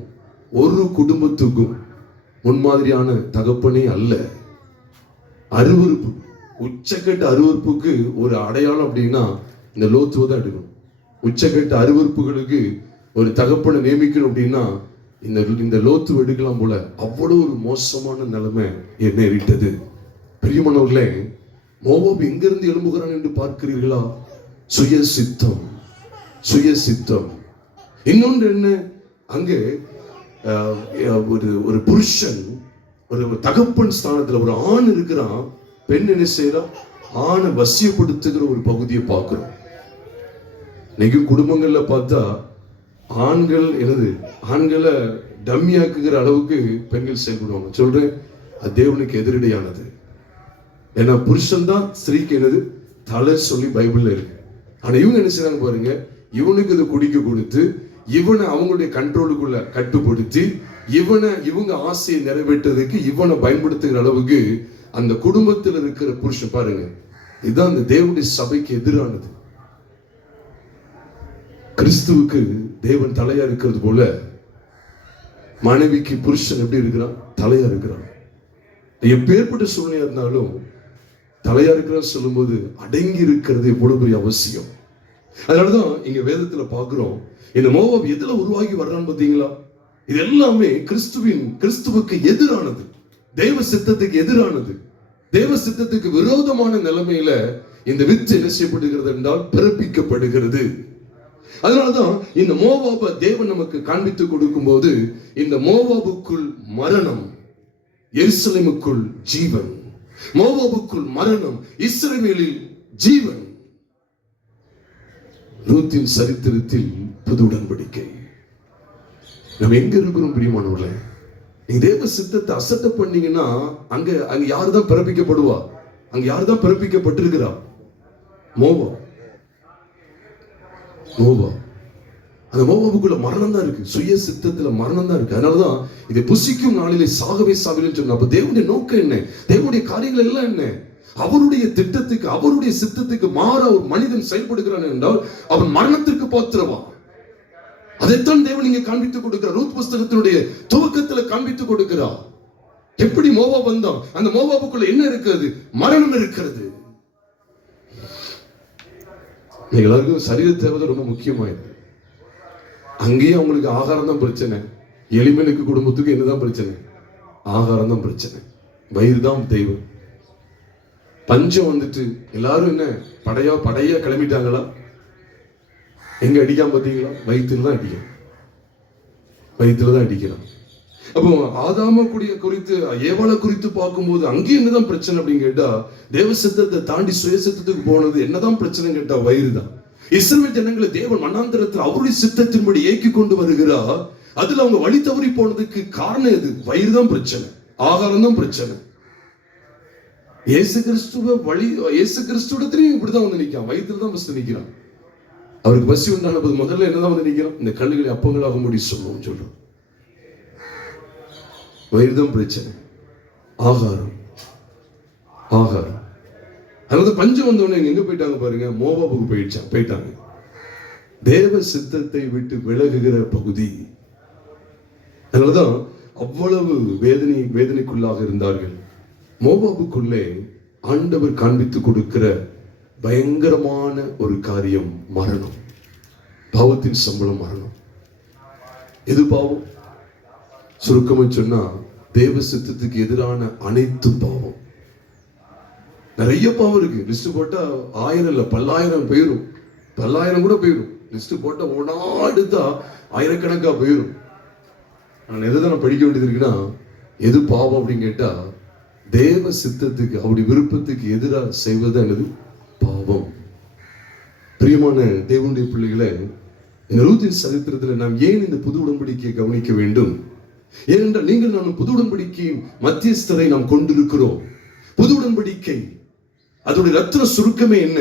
ஒரு குடும்பத்துக்கும் முன்மாதிரியான தகப்பனே அல்ல. அருவருப்பு, உச்சக்கட்ட அருவருப்புக்கு ஒரு அடையாளம் அப்படின்னா இந்த லோத்துவை தான் எடுக்கணும். உச்சக்கட்ட அருவருப்புகளுக்கு ஒரு தகப்பனை நியமிக்கணும் அப்படின்னா இந்த லோத்து எடுக்கலாம் போல. அவ்வளவு ஒரு மோசமான நிலைமை என்ன நேரிட்டது. பிரியமானவர்களே, மோவாப் எங்கிருந்து எழும்புகிறான் என்று பார்க்கிறீர்களா? சுய சித்தம். இன்னொன்று என்ன, அங்கே ஒரு புருஷன், ஒரு தகப்பன் ஸ்தானத்துல ஒரு ஆண் இருக்கிறான். பெண் என்ன செய்யறா? ஆணை வசியப்படுத்துகிற ஒரு பகுதியை பார்க்கிறோம். இன்னைக்கு குடும்பங்கள்ல பார்த்தா ஆண்களை டம்மியாக்குகிற அளவுக்கு பெண்கள் செயல்படுவாங்க. சொல்றேன், அது தேவனுக்கு எதிரடையானது. ஏன்னா புருஷன் தான் ஸ்திரீக்கு என்னது தலை சொல்லி பைபிள்ல இருக்கு. ஆனா இவங்க என்ன செய்றாங்க பாருங்க, இவனுக்கு இதை குடிக்க கொடுத்து இவனை அவங்களுடைய கண்ட்ரோலுக்குள்ள கட்டுப்படுத்தி இவங்க ஆசையை நிறைவேற்றதுக்கு இவனை பயன்படுத்துகிற அளவுக்கு அந்த குடும்பத்தில் இருக்கிற புருஷன் பாருங்க. இதுதான் அந்த தேவனுடைய சபைக்கு எதிரானது. கிறிஸ்துவுக்கு தேவன் தலையா இருக்கிறது போல மனைவிக்கு புருஷன் எப்படி இருக்கிறான்? தலையா இருக்கிறான். எப்பேற்பட்ட சூழ்நிலையா இருந்தாலும் தலையா இருக்கிறான்னு சொல்லும் போது அடங்கி இருக்கிறது எவ்வளவு பெரிய அவசியம். அதனாலதான் இங்க வேதத்துல பாக்குறோம், இந்த மோவாப் எதுல உருவாகி வர்றான்னு பாத்தீங்களா? இது எல்லாமே கிறிஸ்துவுக்கு எதிரானது, தேவ சித்தத்துக்கு எதிரானது. தேவ சித்தத்துக்கு விரோதமான நிலைமையில இந்த வித்து என்ன செய்யப்படுகிறது என்றால் பிறப்பிக்கப்படுகிறது. அதனாலதான் இந்த மோவாபை தேவன் நமக்கு காண்பித்து கொடுக்கும் போது இந்த மோவாபுக்குள் மரணம், எருசலேமுக்குள் ஜீவன், மோவாபுக்குள் மரணம், இஸ்ரவேலில் ஜீவன். ரூத்தின் சரித்திரத்தில் புது உடன்படிக்கை. நம்ம எங்க இருக்கிறோம் பிரியமானவர்களே? நீங்க தேவ சித்தத்தை அசட்ட பண்ணீங்கன்னா அங்க யாருதான் பிறப்பிக்கப்படுவா? அங்க யாருதான் பிறப்பிக்கப்பட்டிருக்கிறா? மோவா. அந்த மோவாபுக்குள்ள மரணம் தான் இருக்கு, சுய சித்தத்துல மரணம் தான் இருக்கு. அதனாலதான் இதை புசிக்கும் நாளிலே சாகவே சாகவேன்னு சொன்ன. அப்ப தேவனுடைய நோக்கம் என்ன? தேவனுடைய காரியங்கள் எல்லாம் என்ன? அவருடைய திட்டத்துக்கு, அவருடைய சித்தத்துக்கு மாற ஒரு மனிதன் செயல்படுகிறான் என்றால் அவன் மரணத்திற்கு பாத்திரவான். அதைத்தான் தேவன் இங்கே காண்பித்துக் கொடுக்கிறார். ரூத் புஸ்தகத்தினுடைய துவக்கத்துல காண்பித்துக் கொடுக்கிறார். எப்படி மோவாப் வந்தான்? அந்த மோவாபுக்குள்ள என்ன இருக்கிறது? மரணம் இருக்கிறது. எல்லாருக்கும் சரீர தேவை ரொம்ப முக்கியமாயிருக்கு. அங்கேயும் அவங்களுக்கு ஆகாரம் தான் பிரச்சனை. எளிமனுக்கு குடும்பத்துக்கு என்னதான் பிரச்சனை? ஆகாரம் தான் பிரச்சனை. வயிறு தான் தெய்வம். பஞ்சம் வந்துட்டு எல்லாரும் என்ன படையா கிளம்பிட்டாங்களா? எங்க அடிக்காம பாத்தீங்களா? வயிற்றுல தான் அடிக்கிறான். அப்போ ஆதாம குறித்து ஏவாளை குறித்து பார்க்கும்போது அங்கே என்னதான் பிரச்சனை அப்படின்னு கேட்டா, தேவ சித்தத்தை தாண்டி சுய சித்தத்துக்கு போனது என்னதான் பிரச்சனை கேட்டா வயிறு தான். இஸ்ரவேல் ஜனங்களை தேவன் மன்னாந்தரத்தில் அவருடைய சித்தத்தின்படி ஏக்கி கொண்டு வருகிறார். அதுல அவங்க வழி தவறி போனதுக்கு காரணம் எது? வயிறு தான் பிரச்சனை, ஆகாரம் தான் பிரச்சனை. இயேசு கிறிஸ்துவத்திலையும் இப்படிதான் வந்து நிற்கான், வயிற்றுல தான் பஸ்ட் நிற்கிறான். அவருக்கு பசி உண்டான போது முதல்ல என்னதான் வந்து நிற்கிறான்? இந்த கல்லுகளை அப்பங்களாக முடி சொல்றோம். வயிறு தான் பிரச்சனை, ஆகாரம். அதனால பஞ்சம் வந்தவொடனே எங்க போயிட்டாங்க பாருங்க? மோவாபுக்கு போயிட்டாங்க. தேவ சித்தத்தை விட்டு விலகுகிற பகுதி. அதனாலதான் அவ்வளவு வேதனைக்குள்ளாக இருந்தார்கள். மோவாபுக்குள்ளே ஆண்டவர் காண்பித்து கொடுக்கிற பயங்கரமான ஒரு காரியம் மரணம். பாவத்தின் சம்பளம் மரணம். எது பாவம்? சுருக்கமா சொன்னா தேவ சித்தத்துக்கு எதிரான அனைத்து பாவம். நிறைய பாவம் இருக்கு. லிஸ்ட் போட்டா 1000 இல்ல 10,000 போயிரும், 10,000 கூட போயிரும். லிஸ்ட் போட்டா ஒன்னாடுதான் ஆயிரக்கணக்கா போயிரும். நான் எதுதான் படிக்க வேண்டியது இருக்குன்னா, எது பாவம் அப்படின்னு கேட்டா தேவ சித்தத்துக்கு, அவருடைய விருப்பத்துக்கு எதிராக செய்வது என்னது? பாவம். பிரியமான தேவனுடைய பிள்ளைகளை, இந்த ரூத்தின் சரித்திரத்தில் நாம் ஏன் இந்த புது உடன்படிக்கையை கவனிக்க வேண்டும்? ஏனென்றால் நீங்கள் நான் புது உடன்படிக்கையின் மத்தியஸ்தரை நாம் கொண்டிருக்கிறோம். புது உடன்படிக்கை அதோடைய ரத்தின சுருக்கமே என்ன?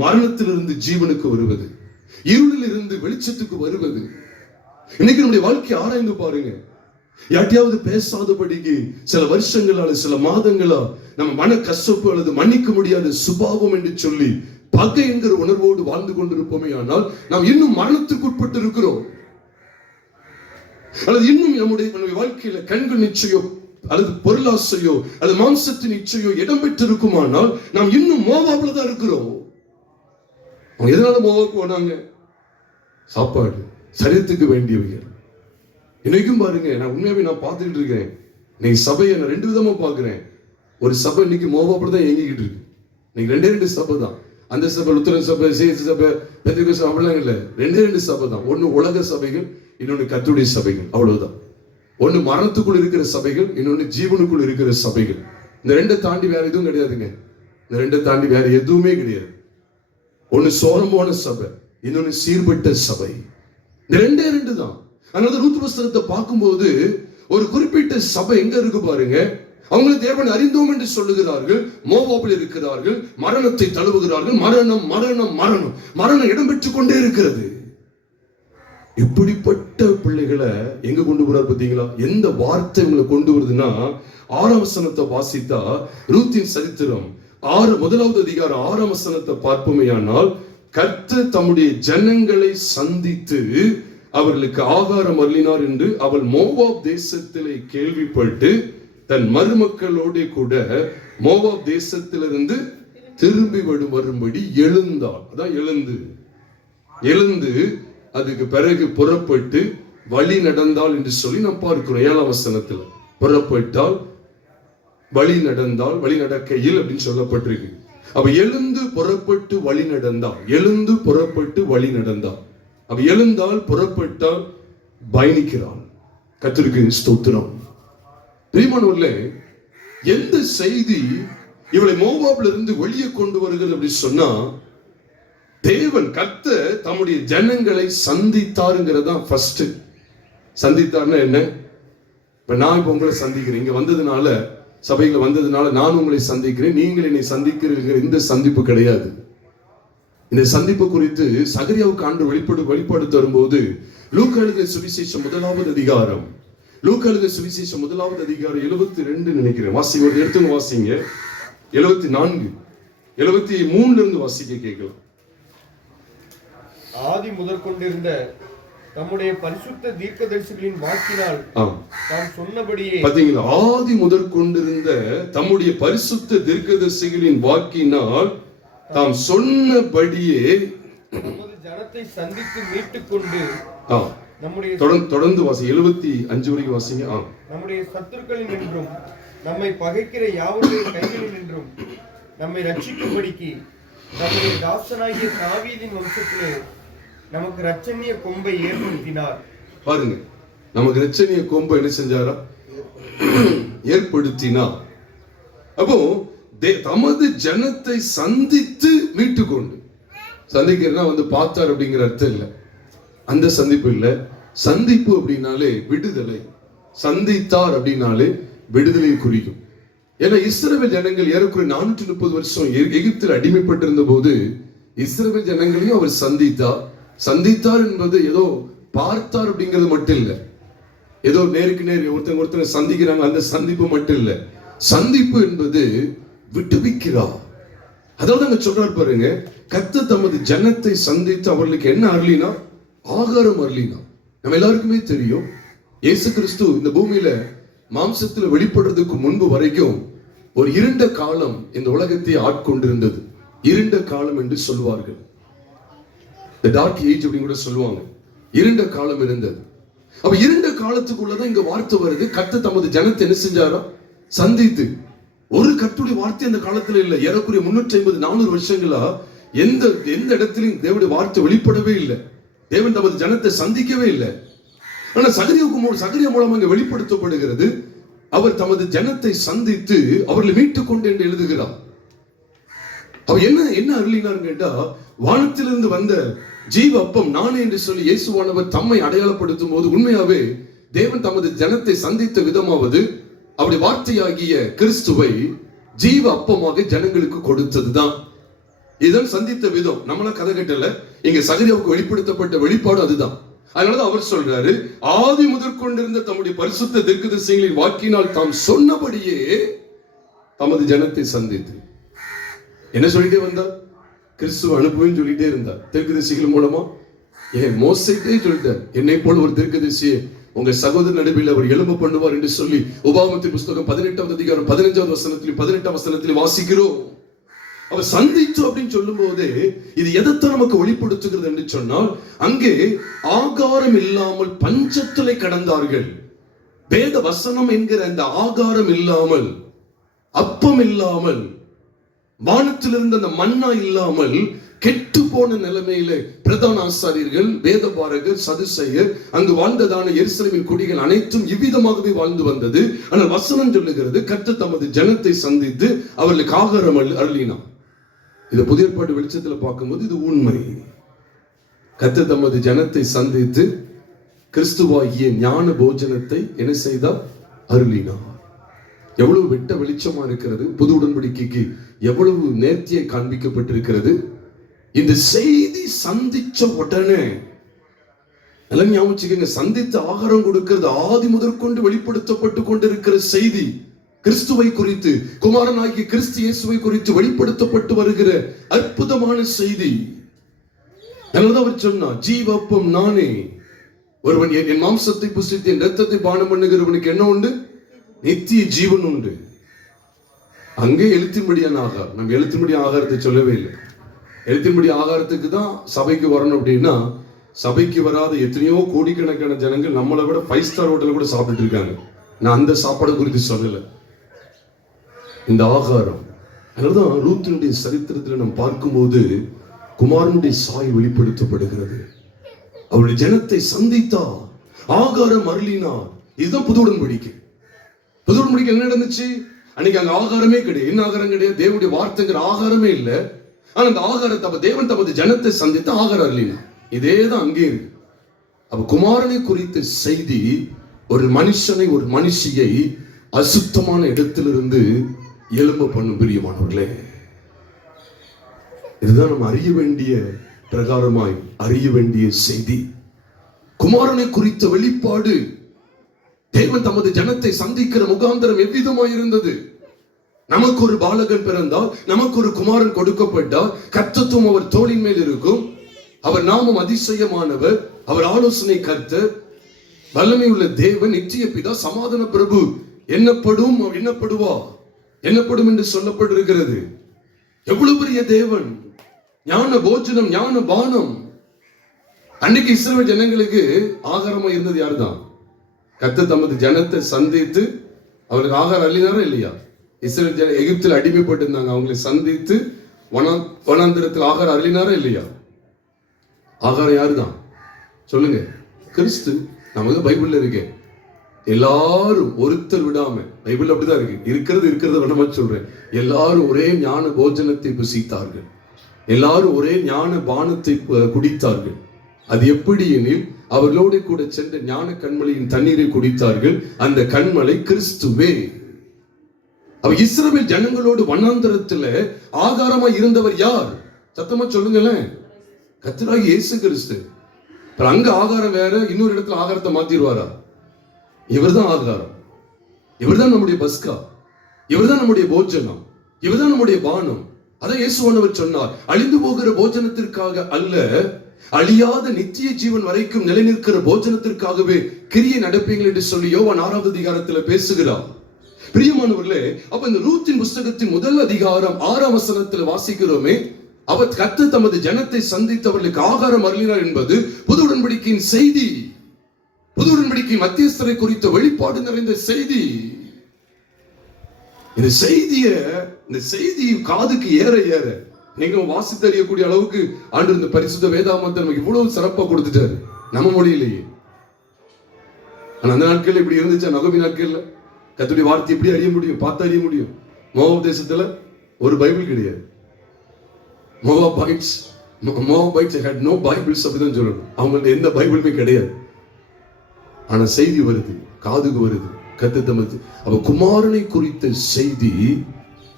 மரணத்திலிருந்து ஜீவனுக்கு வருவது, இருளில் இருந்து வெளிச்சத்துக்கு வருவது. இன்னைக்கு நம்முடைய வாழ்க்கையை ஆராய்ந்து பாருங்க. யார்ட்டையாவது பேசாதபடிக்கு சில வருஷங்களால, சில மாதங்களா நம்ம மன கசப்பு அல்லது மன்னிக்க முடியாத சுபாவம் என்று சொல்லி பகை என்கிற உணர்வோடு வாழ்ந்து கொண்டிருப்போமே, ஆனால் நாம் இன்னும் மரணத்துக்கு உட்பட்டு இருக்கிறோம். அல்லது இன்னும் நம்முடைய வாழ்க்கையில கண்கள் நிச்சயம் அல்லது பொருளாசையோ அல்லது மாம்சத்தின் இச்சையோ இடம் பெற்று இருக்குமானால் நாம் இன்னும் மோவாப்ல தான் இருக்கிறோம். அவங்க எதனால மோவாவுக்கு போனாங்க? சாப்பாடு, சரீரத்துக்கு வேண்டியவைகள். இன்னைக்கும் பாருங்க, நான் உண்மையாவே பார்த்துட்டு இருக்கேன். இன்னைக்கு சபையை நான் 2 விதமா பாக்குறேன். ஒரு சபை இன்னைக்கு மோவாப்ல தான் இயங்கிக்கிட்டு இருக்கு. இன்னைக்கு 2 சபை தான். அந்த சபை, லுத்தரன் சபை, சேசி சபை, பெந்தேகோஸ்தே சபை அப்படிலாம் இல்ல. 2 சபை தான். ஒன்னு உலக சபைகள், இன்னொன்னு கர்த்தருடைய சபைகள். அவ்வளவுதான். ஒன்னு மரணத்துக்குள் இருக்கிற சபைகள், இன்னொன்னு ஜீவனுக்குள் இருக்கிற சபைகள். இந்த 2 தாண்டி வேற எதுவும் கிடையாதுங்க. இந்த 2 தாண்டி வேற எதுவுமே கிடையாது. ஒன்னு சோரமான சபை, இன்னொன்னு சீர்பட்ட சபை. இந்த 2 தான். அதனால ரூத் புஸ்தகத்தை பார்க்கும்போது ஒரு குறிப்பிட்ட சபை எங்க இருக்கு பாருங்க. அவங்களை தேவன் அறிந்தோம் என்று சொல்லுகிறார்கள், மோவாபில் இருக்கிறார்கள், மரணத்தை தழுவுகிறார்கள். மரணம் இடம் பெற்றுக் கொண்டே இருக்கிறது. இப்படிப்பட்ட பிள்ளைகளை எங்க கொண்டு போறார் பார்த்தீங்களா? எந்த வார்த்தை உங்களை கொண்டு வருதுன்னா, 6ஆம் வசனத்தை வாசித்தா, ரூத்தின் சரித்திரம் 1வது அதிகாரம் 6ஆம் வசனத்தை பார்ப்போமேயானால், கர்த்தர் தம்முடைய ஜனங்களை சந்தித்து அவர்களுக்கு ஆகாரம் அருளினார் என்று அவள் மோவாப் தேசத்திலே கேள்விப்பட்டு தன் மருமக்களோட கூட மோவாப் தேசத்திலிருந்து திரும்பி வரும்படி எழுந்தாள். அதான் எழுந்து அதுக்கு பிறகு புறப்பட்டு வழி நடந்தாள் என்று சொல்லி நாம் பார்க்கிறோம். 7ஆம் வசனத்துல புறப்பட்டால், வழி நடந்தால், வழி நடக்கையில் அப்படின்னு சொல்லப்பட்டிருக்கு. அப்ப எழுந்து புறப்பட்டு வழி நடந்தாள். அப்ப எழுந்தால், புறப்பட்டால், பயணிக்கிறாள். கர்த்தருக்கு ஸ்தோத்திரம். பிரியமானவர்களே, எந்த செய்தி இவளை மோவாப்ல இருந்து வெளியே கொண்டு வருகிறது அப்படி சொன்னா, தேவன் கர்த்தர் தம்முடைய ஜனங்களை சந்தித்தாருங்கிறதா ஃபர்ஸ்ட். சந்தித்தார்னா என்ன? இப்ப நான் இப்ப உங்களை சந்திக்கிறேன், இங்க வந்ததுனால, சபையில வந்ததுனால நான் உங்களை சந்திக்கிறேன், நீங்கள் என்னை சந்திக்கிறீர்கள். இந்த சந்திப்பு கிடையாது. இந்த சந்திப்பு குறித்து சகரியாவுக்கு ஆண்டு வெளிப்பாடு தரும்போது, லூக்கா எழுதிய சுவிசேஷம் 1வது அதிகாரம், லூக்கா எழுதிய சுவிசேஷம் 1வது அதிகாரம் 72 நினைக்கிறேன். வாசிங்க, ஒரு எடுத்து வாசிங்க. 74 73 இருந்து வாசிக்க கேட்கலாம். ஆதி முதற் கொண்டிருந்த நம்முடைய பரிசுத்த தீர்க்கதரிசிகளின் வாக்கினால் தாம் சொன்னபடியே, பாத்தீங்களா? ஆதி முதற் கொண்டிருந்த தம்முடைய பரிசுத்த தீர்க்கதரிசிகளின் வாக்கினால் தாம் சொன்னபடியே நமது ஜனத்தை சந்தித்து மீட்டுக் கொண்டு நம்முடைய தொடர்ந்து வாசி 75 வரைக்கும் வாசிங்க. நம்முடைய சத்துருக்களின் என்றும் நம்மை பகைக்கிற யாவருடைய கைகளில் என்றும் நம்மை ரட்சிக்கும்படிக்கு நம்முடைய தாசனாகிய தாவீதின் வம்சத்திலே நமக்கு ரட்சணிய கொம்பை ஏற்படுத்தினார். பாருங்க, நமக்கு ரட்சணிய கொம்பை என்ன செஞ்சாரா? ஏற்படுத்தினார். அப்போ தமது ஜனத்தை சந்தித்து மீட்டு கொண்டு, சந்திக்கிறனா வந்து பார்த்தார் அப்படிங்கிற அர்த்தம் இல்லை, அந்த சந்திப்பு இல்லை. சந்திப்பு அப்படின்னாலே விடுதலை, சந்தித்தார் அப்படின்னாலே விடுதலை குறிக்கும். ஏன்னா இஸ்ரவேல் ஜனங்கள் ஏறக்குறைய 430 வருஷம் எகிப்தில் அடிமைப்பட்டிருந்த போது இஸ்ரவேல் ஜனங்களையும் அவர் சந்தித்தார் என்பது ஏதோ பார்த்தார் அப்படிங்கிறது மட்டும் இல்லை, ஏதோ நேருக்கு நேர் ஒருத்தங்க சந்திக்கிறாங்க அந்த சந்திப்பு மட்டும் இல்லை. சந்திப்பு என்பது விடுவிக்கிறார். அதாவது அங்க சொல்றாரு பாருங்க, கர்த்தர் தமது ஜனத்தை சந்தித்து அவர்களுக்கு என்ன அருளினா? ஆகாரம் அருளினா. நம்ம எல்லாருக்குமே தெரியும், இயேசு கிறிஸ்து இந்த பூமியில மாம்சத்துல வெளிப்படுறதுக்கு முன்பு வரைக்கும் ஒரு இருண்ட காலம் இந்த உலகத்தை ஆட்கொண்டிருந்தது. இருண்ட காலம் என்று சொல்வார்கள், the dark age அப்படின்னு கூட சொல்லுவாங்க. இருண்ட காலம் இருந்தது. அப்ப இருண்ட காலத்துக்குள்ளதான் இங்க வார்த்தை வருது, கர்த்தர் தமது ஜனத்தை என்ன செஞ்சாரா? சந்தித்து. ஒரு கர்த்தருடைய வார்த்தை அந்த காலத்துல இல்ல. ஏறக்குறைய 350-400 வருஷங்களா எந்த இடத்திலும் தேவனுடைய வார்த்தை வெளிப்படவே இல்லை. தேவன் தமது ஜனத்தை சந்திக்கவே இல்லை. ஆனா சகரியா மூலமா இங்க வெளிப்படுத்தப்படுகிறது, அவர் தமது ஜனத்தை சந்தித்து அவர்களை மீட்டுக் கொண்டு என்று எழுதுகிறார். அவர் என்ன அருளினார் கேட்டா, வானத்திலிருந்து வந்த ஜீவ அப்பம் நானே என்று சொல்லி இயேசுவானவர் தம்மை அடையாளப்படுத்தும் போது உண்மையாவே தேவன் தமது ஜனத்தை சந்தித்த விதமாவது அவருடைய வார்த்தையாகிய கிறிஸ்துவை ஜீவ அப்பமாக ஜனங்களுக்கு கொடுத்ததுதான். இதுதான் சந்தித்த விதம். நம்மள கதை கட்டல, இங்க சகரியாவுக்கு வெளிப்படுத்தப்பட்ட வெளிப்பாடு அதுதான். அதனாலதான் அவர் சொல்றாரு, ஆதி முதற் கொண்டிருந்த தம்முடைய பரிசுத்த தீர்க்கதரிசிகளின் வாக்கினால் தாம் சொன்னபடியே தமது ஜனத்தை சந்தித்து. என்ன சொல்லிட்டே வந்தார்? கிறிஸ்துவ அனுப்புவேன்னு சொல்லிட்டே இருந்தார் தீர்க்கதரிசிகள் மூலமா. மோசைக்கே சொல்லிட்டார், என்னை போல ஒரு தீர்க்கதரிசியை உங்க சகோதரர் நடுவில் அவர் எழும்ப பண்ணுவார் என்று சொல்லி உபாகமத்தின் புஸ்தகம் 18வது அதிகாரம் 15வது வசனத்திலும் 18ஆம் வசனத்திலும் வாசிக்கிறோம். அவர் சந்தித்து அப்படின்னு சொல்லும் போதே இது எதைத்தான் நமக்கு வெளிப்படுத்துகிறது என்று சொன்னால், அங்கே ஆகாரம் இல்லாமல் பஞ்சத்திலே கடந்தார்கள். வேத வசனம் என்கிற அந்த ஆகாரம் இல்லாமல், அப்பம் இல்லாமல், வானத்திலிருந்து அந்த மன்னா இல்லாமல் கெட்டு போன நிலைமையில பிரதான ஆசாரியர்கள், வேதபாரகர், சதுசேயர், அங்கு வாழ்ந்ததான எருசலேமின் குடிகள் அனைத்தும் இவ்விதமாகவே வாழ்ந்து வந்தது. ஆனால் வசனம் சொல்லுகிறது, கர்த்தர் தமது ஜனத்தை சந்தித்து அவர்களுக்கு ஆகாரம் அருளினார். இது புதிய ஏற்பாட்டு வெளிச்சத்துல பார்க்கும்போது இது உண்மை. கர்த்தர் தமது ஜனத்தை சந்தித்து கிறிஸ்துவாகிய ஞான போஜனத்தை என்ன செய்தார்? அருளினார். எவ்வளவு வெட்ட வெளிச்சமா இருக்கிறது! புது உடன்படிக்கைக்கு எவ்வளவு நேர்த்தியை காண்பிக்கப்பட்டிருக்கிறது! இந்த செய்தி சந்திச்ச உடனே எல்லாம் ஞாபகம், சந்தித்து ஆகாரம் கொடுக்கிறது ஆதி முதற்கொண்டு வெளிப்படுத்தப்பட்டு கொண்டிருக்கிற செய்தி. கிறிஸ்துவை குறித்து, குமாரனாகிய கிறிஸ்து இயேசுவை குறித்து வெளிப்படுத்தப்பட்டு வருகிற அற்புதமான செய்தி. அவர் சொன்னார், ஜீவப்பம் நானே, ஒருவன் என் மாம்சத்தை புசித்து என் ரத்தத்தை பானம் பண்ணுகிறவனுக்கு என்ன உண்டு? நித்திய ஜீவன் உண்டு. அங்கே எழுத்தின்படியான ஆகாரம். நம்ம எழுத்தின்படியான ஆகாரத்தை சொல்லவே இல்லை. எழுத்தின்படி ஆகாரத்துக்கு தான் சபைக்கு வரணும் அப்படின்னா, சபைக்கு வராத எத்தனையோ கோடிக்கணக்கான ஜனங்கள் நம்மளை விட 5 ஸ்டார் ஹோட்டல கூட சாப்பிட்டு இருக்காங்க. நான் அந்த சாப்பாடு குறித்து சொல்லல, இந்த ஆகாரம். அதனாலதான் ரூத்தினுடைய சரித்திரத்தில் நாம் பார்க்கும்போது குமாரனுடைய சாய் வெளிப்படுத்தப்படுகிறது. அவருடைய ஜனத்தை சந்தித்தார், ஆகாரம் அருளினார். இதுதான் புது உடன்படிக்கை. புது உடன்படிக்கை என்ன நடந்துச்சு? அன்னைக்கு அங்க ஆகாரமே கிடையாது. என்ன ஆகாரம் கிடையாது? தேவனுடைய வார்த்தைங்கிற ஆகாரமே இல்லை. ஆனா அந்த ஆகாரத்தை தேவன் தமது ஜனத்தை சந்தித்து ஆகாரம் இல்லைன்னா இதேதான் அங்கே இருக்கு. அப்ப குமாரனை குறித்த செய்தி ஒரு மனுஷனை, ஒரு மனுஷியை அசுத்தமான இடத்திலிருந்து எழும்ப பண்ணும். பிரியமானவர்களே, இதுதான் நம்ம அறிய வேண்டிய பிரகாரமாய் அறிய வேண்டிய செய்தி. குமாரனை குறித்த வெளிப்பாடு தேவன் தமது ஜனத்தை சந்திக்கிற முகாந்தரம் எவ்விதமாய் இருந்தது. நமக்கு ஒரு பாலகன் பிறந்தால், நமக்கு ஒரு குமாரன் கொடுக்கப்பட்டால், கர்த்தத்துவம் அவர் தோளின் மேல் இருக்கும். அவர் நாமம் அதிசயமானவர், அவர் ஆலோசனை கர்த்தர், வல்லமை உள்ள தேவன், நித்திய பிதா, சமாதான பிரபு என்னப்படும் என்று சொல்லப்பட்டிருக்கிறது. எவ்வளவு பெரிய தேவன்! ஞான போஜனம், ஞான பானம். அன்னைக்கு இஸ்ரவேல் ஜனங்களுக்கு ஆகாரமா இருந்தது யாருதான்? கர்த்தர் தமது ஜனத்தை சந்தித்து அவருக்கு ஆகாரம் அள்ளினாரா இல்லையா? இஸ்ரவேல் ஜன எகிப்தில் அடிமைப்பட்டு இருந்தாங்க. அவங்களை சந்தித்து வனாந்திரத்தில் ஆகாரம் அள்ளினாரா இல்லையா? ஆகாரம் யாருதான் சொல்லுங்க? கிறிஸ்து. நமக்கு பைபிள்ல இருக்கு. எல்லாரும் ஒருத்தர் விடாம, பைபிள் அப்படிதான் இருக்கு. இருக்கிறத விடமா சொல்றேன். எல்லாரும் ஒரே ஞான போஜனத்தை புசித்தார்கள். எல்லாரும் ஒரே ஞான பானத்தை குடித்தார்கள். அது எப்படி எனில், அவர்களோடு கூட சென்ற ஞான கண்மலையின் தண்ணீரை குடித்தார்கள். அந்த கண்மலை கிறிஸ்துவே. அவ இஸ்ரவேல் ஜனங்களோடு வனாந்தரத்துல ஆகாரமா இருந்தவர் யார்? சத்தமா சொல்லுங்களேன். கர்த்தராகிய இயேசு கிறிஸ்து. அங்க ஆகாரம் வேற, இன்னொரு இடத்துல ஆகாரத்தை மாத்திடுவாரா? இவர்தான் ஆகாரம். இவர்தான் நம்முடைய பஸ்கா. இவர்தான் நம்முடைய போஜனம். இவர்தான் நம்முடைய பானம். அதான் இயேசுவானவர் சொன்னார், அழிந்து போகிற போஜனத்திற்காக அல்ல, அழியாத நித்திய ஜீவன் வரைக்கும் நிலைநிற்கிற போஜனத்திற்காகவே கிரியை நடப்பீங்கள் என்று சொல்லி யோவான் 6வது அதிகாரத்தில் பேசுகிறார். பிரியமானவர்களே, அப்ப இந்த ரூத்தின் புஸ்தகத்தின் முதல் அதிகாரம் 6ஆம் வசனத்தில் வாசிக்கிறோமே, அவர் கர்த்தர் தமது ஜனத்தை சந்தித்தவர்களுக்கு ஆகாரம் அருளினார் என்பது புது உடன்படிக்கையின் செய்தி. புது உடன்படிக்கை மத்தியஸ்தரை குறித்த வெளிப்பாடு நிறைந்த செய்தி. இந்த செய்தி காதுக்கு ஏற ஏற நீங்க வாசித்து அறியக்கூடிய அளவுக்கு ஆண்டு இந்த பரிசுத்த வேதாகமத்தை நமக்கு இவ்வளவு சிறப்பா கொடுத்துட்டாரு நம்ம மொழியிலேயே. ஆனா அந்த நாட்கள்ல இப்படி இருந்துச்சா? நகமி நாட்கள்ல கர்த்தருடைய வார்த்தை எப்படி அறிய முடியும்? பார்த்து அறிய முடியும். மோவாப் தேசத்துல ஒரு பைபிள் கிடையாது. Moabites had no Bibles அப்படிதான் சொல்லணும். அவங்கள்ட்ட எந்த பைபிளுமே கிடையாது. ஆனா செய்தி வருது, காதுக்கு வருது. கர்த்தர் தமது அவ குமாரனை குறித்த செய்தி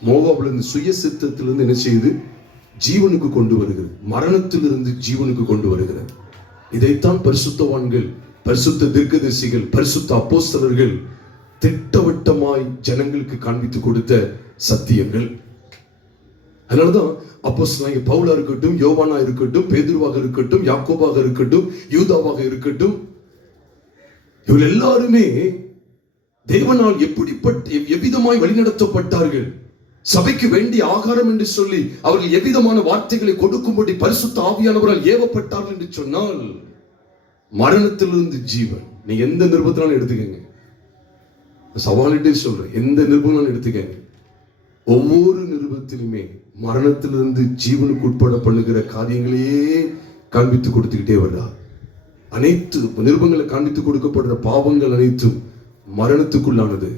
மோவாப்ல இருந்து, சுய சித்தத்திலிருந்து என்ன செய்து ஜீவனுக்கு கொண்டு வருகிறது. மரணத்திலிருந்து ஜீவனுக்கு கொண்டு வருகிறது. இதைத்தான் பரிசுத்தவான்கள், பரிசுத்த தீர்க்கதரிசிகள், பரிசுத்த அப்போஸ்தலர்கள் திட்டவட்டமாய் ஜனங்களுக்கு காண்பித்து கொடுத்த சத்தியங்கள். அதனாலதான் அப்போஸ்தலனாகிய பவுலா இருக்கட்டும், யோவானா இருக்கட்டும், பேதுருவாக இருக்கட்டும், யாக்கோபாக இருக்கட்டும், யூதாவாக இருக்கட்டும், இவர்கள் எல்லாருமே தேவனால் எவ்விதமாய் வழிநடத்தப்பட்டார்கள். சபைக்கு வேண்டிய ஆகாரம் என்று சொல்லி அவர்கள் எவ்விதமான வார்த்தைகளை கொடுக்கும்படி பரிசுத்த ஆவியானவரால் ஏவப்பட்டார்கள் என்று சொன்னால், மரணத்திலிருந்து ஜீவன். நீ எந்த நிருபத்தினாலும் எடுத்துக்கங்க, சவாலிட்டே சொல்றேன், எந்த நிருபத்தினாலும் எடுத்துக்கங்க. ஒவ்வொரு நிருபத்திலுமே மரணத்திலிருந்து ஜீவனுக்கு உட்பட பண்ணுகிற காரியங்களையே காண்பித்து கொடுத்துக்கிட்டே வர்றார். அனைத்து நிருபங்களை காண்பித்து கொடுக்கப்படுற பாவங்கள் அனைத்தும் மரணத்துக்குள்ளானது.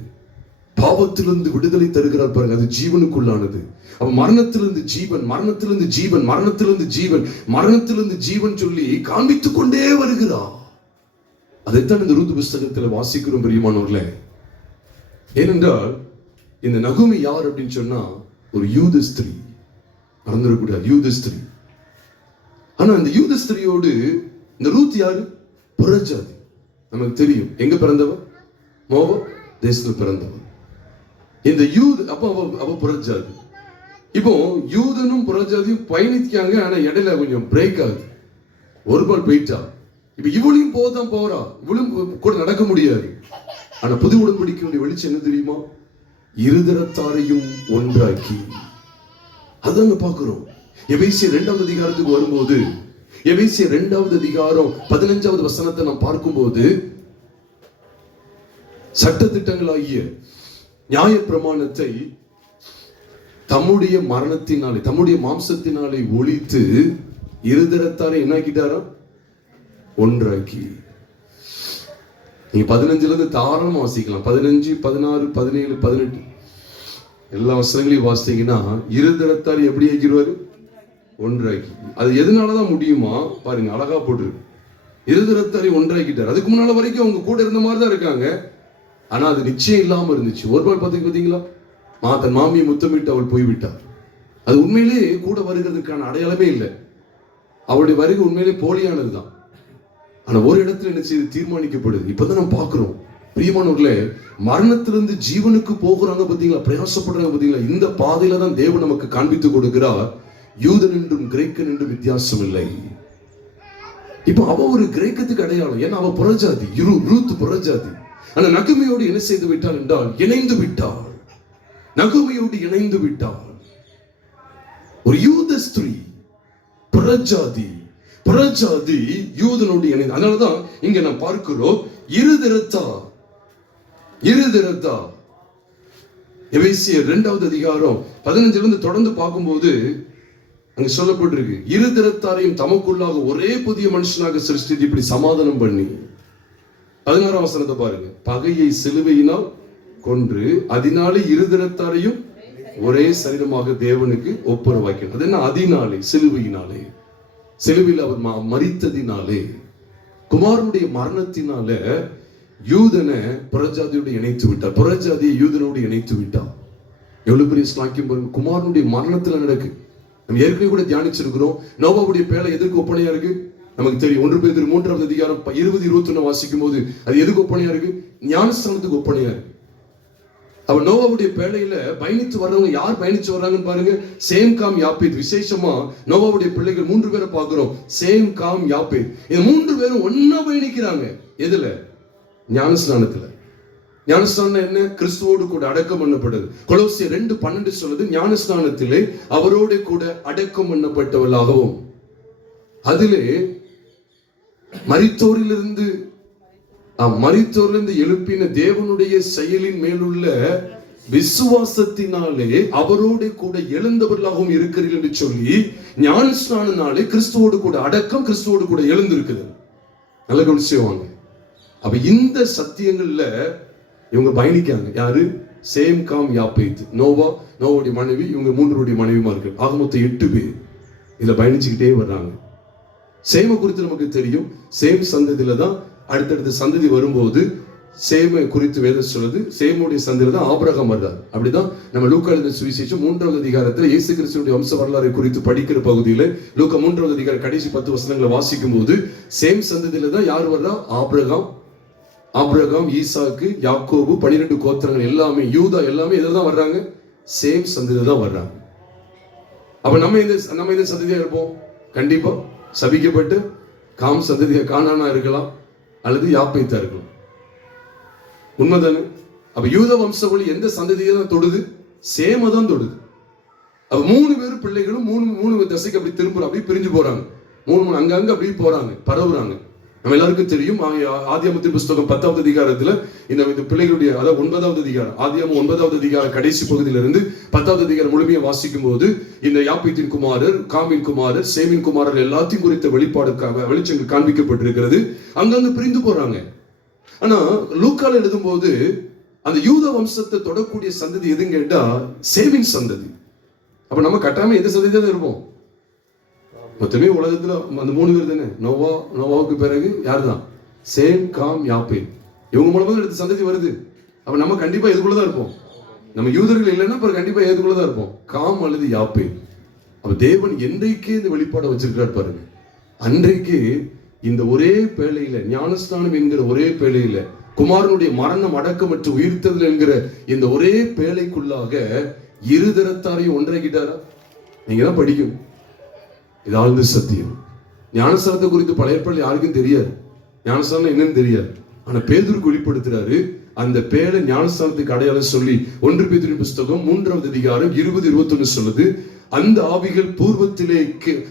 பாவத்திலிருந்து விடுதலை தருகிறார் பாருங்க, அது ஜீவனுக்குள்ளானது. அப்ப மரணத்திலிருந்து ஜீவன், மரணத்திலிருந்து ஜீவன், மரணத்திலிருந்து ஜீவன், மரணத்திலிருந்து ஜீவன் சொல்லி காண்பித்துக் கொண்டே வருகிறார். அதைத்தான் இந்த ரூத் புஸ்தகத்தில் வாசிக்கிறோம் பிரியமானவர்களே. ஏனென்றால் இந்த நகுமி யார் அப்படின்னு சொன்னா ஒரு யூத ஸ்திரீ. மறந்துடக்கூடாது, யூத ஸ்திரீ. ஆனா அந்த யூத ஸ்திரீயோடு இந்த ரூத் யாரு? புறஜாதி. நமக்கு தெரியும் எங்க பிறந்தவன்? மோவாப் தேசத்தில் பிறந்தவன். இந்த யூத அப்ப அவ புறஜாதி. இப்போ யூதனும் புறஜாதியும் பயணிக்காங்க. ஆனா இடையில கொஞ்சம் பிரேக் ஆகுது. ஒரு பால் போயிட்டா. இப்ப இவளையும் போதான் போறா, இவளும் கூட நடக்க முடியாது. ஆனா புது உடன்படிக்கையுடைய வெளிச்சம் என்ன தெரியுமா? இருதரத்தாரையும் ஒன்றாக்கி. அதாங்க பாக்குறோம். எபேசியர் 2வது அதிகாரத்துக்கு வரும்போது, எபேசியர் 2வது அதிகாரம் 15வது வசனத்தை நாம் பார்க்கும்போது, சட்டதிட்டங்களாகிய நியாய பிரமாணத்தை தம்முடைய மரணத்தினாலே, தம்முடைய மாம்சத்தினாலே ஒழித்து இருதரத்தாரை என்னாக்கிட்டாரா? ஒன்றாக்கி. நீங்க 15ல இருந்து தாராளமா வாசிக்கலாம். 15, 16, 17, 18. எல்லா வசனங்களையும் வாசித்தீங்கன்னா இருதரத்தார் எப்படி ஆக்கிடுவாரு? ஒன்றாக்கி. அது எதனாலதான் முடியுமா பாருங்க, அழகா போட்டுருக்கு. இருதரத்தாரை ஒன்றாக்கிட்டார். அதுக்கு முன்னால வரைக்கும் அவங்க கூட இருந்த மாதிரி தான் இருக்காங்க. ஆனா அது நிச்சயம் இல்லாம இருந்துச்சு. ஒரு நாள் பாத்தீங்களா, தன் மாமியை முத்தமிட்டு அவள் போய்விட்டார். அது உண்மையிலேயே கூட வருகிறதுக்கான அடையாளமே இல்லை. அவளுடைய வருகை உண்மையிலே போலியானதுதான். ஆனா ஒரு இடத்துல என்ன செய்து தீர்மானிக்கப்படுது. இப்பதான் நம்ம பாக்குறோம் பிரியமானவர்களே, மரணத்திலிருந்து ஜீவனுக்கு போகிறாங்க பாத்தீங்களா, பிரயாசப்படுறாங்க பாத்தீங்களா. இந்த பாதையில தான் தேவன் நமக்கு காண்பித்து கொடுக்கிறார். யூதன் என்றும் கிரேக்கன் என்றும் வித்தியாசம் இல்லை. இப்ப அவ ஒரு கிரேக்கத்துக்கு அடையாளம். ஏன்னா அவ புறஜாதி, ரூத் புறஜாதி. ஆனா நகமையோடு என்ன செய்து விட்டாள் என்றால் இணைந்து விட்டாள். நகமையோடு இணைந்து விட்டாள். ஒரு யூத ஸ்திரீ, புறஜாதி யூதனோடு இணைந்து. அதனாலதான் இங்க நாம் பார்க்கிறோம் இருதிரத்தா. எபேசியர் 2வது அதிகாரம் 15 தொடர்ந்து பார்க்கும்போது அங்க சொல்லப்பட்டிருக்கு, இருதிரத்தாரையும் தமக்குள்ளாக ஒரே புதிய மனுஷனாக சிருஷ்டித்து இப்படி சமாதானம் பண்ணி. 16ஆம் வசனத்தை பாருங்க, பகையை சிலுவையினால் கொன்று அதனாலே இருதிரத்தாரையும் ஒரே சரீரமாக தேவனுக்கு ஒப்புரவாக்கினார். அது என்ன? அதனாலே, சிலுவையினாலே, சிலுவையில் அவர் மரித்ததினாலே, குமாரனுடைய மரணத்தினால யூதனை புறஜாதியோடு இணைத்து விட்டார். புறஜாதியை யூதனோடு இணைத்து விட்டார். எவ்வளவு பெரிய ஸ்லாக்கியம் பாருங்க. குமாரனுடைய மரணத்துல நடக்கு. நம்ம ஏற்கனவே கூட தியானிச்சிருக்கிறோம். நோவாவுடைய பேலை எதுக்கு ஒப்பனையா இருக்கு? நமக்கு தெரியும். 1 பேதுரு 3வது அதிகாரம் 20-21 வாசிக்கும் போது அது எதுக்கு ஒப்பனையா இருக்கு? ஞானஸ்தானத்துக்கு ஒப்பனையா இருக்கு. அவ நோவாவுடைய பேழையில பயணித்து வர்றவங்க யார் பயணிச்சு வர்றாங்கன்னு பாருங்க. சேம் காம் யாப்பேத். விசேஷமா நோவாவுடைய பிள்ளைகள் 3 பேரை பார்க்கிறோம். சேம் காம் யாப்பேத். இந்த 3 பேரும் ஒன்னா பயணிக்கிறாங்க. எதுல? ஞானஸ்நானத்துல. ஞானஸ்நானம் என்ன? கிறிஸ்துவோடு கூட அடக்கம் பண்ணப்படுது. கொலோசியர் 2:12 சொல்லுது, ஞானஸ்நானத்திலே அவரோடு கூட அடக்கம் பண்ணப்பட்டவர்களாகவும் அதிலே மரித்தோரிலிருந்து எழுப்பின தேவனுடைய செயலின் மேலுள்ள விசுவாசத்தினாலே அவரோடு கூட எழுந்தவர்களாகவும் இருக்கிறீர்கள் என்று சொல்லி ஞானஸ்நானாலே கிறிஸ்துவோடு கூட அடக்கம், கிறிஸ்துவோடு கூட எழுந்திருக்குது. நல்ல கவனிச்சுவாங்க. அப்ப இந்த சத்தியங்கள்ல இவங்க பயணிக்காங்க. யாரு? சேம் காம் யாப்பேத். நோவாவுடைய மனைவி, இவங்க 3 மனைவிமார்கள். ஆக மொத்தம் 8 பேர் இதை பயணிச்சுக்கிட்டே வர்றாங்க. சேம குறித்து நமக்கு தெரியும். சேம் சந்ததியில தான் அடுத்தடுத்த சந்ததி வரும்போது சேம குறித்து வேதம் சொல்லுது. சேமுடைய சந்ததியில தான் ஆபிரகாம் வர்றார். அப்படிதான் நம்ம லூக்கா எழுதின சுவிசேஷம் 3வது அதிகாரத்துல இயேசு கிறிஸ்துவினுடைய வம்ச வரலாறை குறித்து படிக்கிற பகுதியில லூக்கா 3வது அதிகாரம் கடைசி 10 வசனங்களை வாசிக்கும் போது சேம் சந்ததியில தான் யார் வர்றா? ஆபிரகாம், ஈசாக்கு, யாக்கோபு, 12 கோத்திரங்கள் எல்லாமே, யூதா எல்லாமே இதெல்லாம் வர்றாங்க. சேம் சந்ததியில தான் வர்றாங்க. அப்ப நம்ம இந்த சந்ததியா இருப்போம். கண்டிப்பா சபிக்கப்பட்டு காம் சந்ததியா கானானா இருக்கலாம், அல்லது யாப்பேத்தா இருக்கலாம். உண்மைதானே? அப்ப யூத வம்சவழி எந்த சந்ததியை தான் தொடுது? சேம தான் தொடுது. அப்ப 3 பேரும் பிள்ளைகளும் 3 திசைக்கு அப்படி திரும்ப அப்படி பிரிஞ்சு போறாங்க. 3 அங்கங்க அப்படி போறாங்க, பரவுறாங்க. நம்ம எல்லாருக்கும் தெரியும். ஆதியாகமத்தின் புஸ்தகம் 10வது அதிகாரத்துல இந்த பிள்ளைகளுடைய, அதாவது 9வது அதிகாரம், ஆதியாகமம் 9வது அதிகாரம் கடைசி பகுதியிலிருந்து 10வது அதிகாரம் முழுமையை வாசிக்கும் போது இந்த யாப்பேத்தின் குமாரர், காமின் குமாரர், சேமின் குமாரர் எல்லாத்தையும் குறித்த வெளிச்சங்கள் காண்பிக்கப்பட்டிருக்கிறது. அங்கங்க பிரிந்து போறாங்க. ஆனா லூக்கால எழுதும் போது அந்த யூத வம்சத்தை தொடக்கூடிய சந்ததி எதுன்னு கேட்டா சேமின் சந்ததி. அப்ப நம்ம கட்டாம எந்த சந்ததி தான் இருப்போம்? மொத்தமே உலகத்துல அந்த 3 பேர் தானே. நோவாவுக்கு பிறகு யாரு தான்? சேம் காம் யாப்பேத். இவங்க மூலமா எடுத்த சந்ததி வருது. அப்ப நம்ம கண்டிப்பா எதுக்குள்ளதான் இருப்போம். நம்ம யூதர்கள் இல்லைன்னா கண்டிப்பா எதுக்குள்ளதான் இருப்போம், காம் அல்லது யாப்பேத். அப்ப தேவன் என்றைக்கே இந்த வெளிப்பாடை வச்சிருக்கிறார் பாருங்க. அன்றைக்கு இந்த ஒரே பேழையில, ஞானஸ்நானம் என்கிற ஒரே பேழையில, குமாரனுடைய மரணம், அடக்கம் மற்றும் உயிர்த்தல் என்கிற இந்த ஒரே பேழைக்குள்ளாக இருதரத்தாரையும் ஒன்றாக்கிட்டாரா? நீங்க தான் படிக்கணும். இது ஆழ்ந்த சத்தியம். ஞானஸ்தானத்தை குறித்து பழைய ஏற்பாடுல யாருக்கும் தெரியாது. ஞானஸ்தானம் என்னன்னு தெரியாது. ஆனா பேதுருக்கு வெளிப்படுத்துறாரு. அந்த பேரை ஞானஸ்தானத்துக்கு அடையாளம் சொல்லி 1 பேதுருவின் புஸ்தகம் 3வது அதிகாரம் 20-21 சொல்லுது, அந்த ஆவிகள்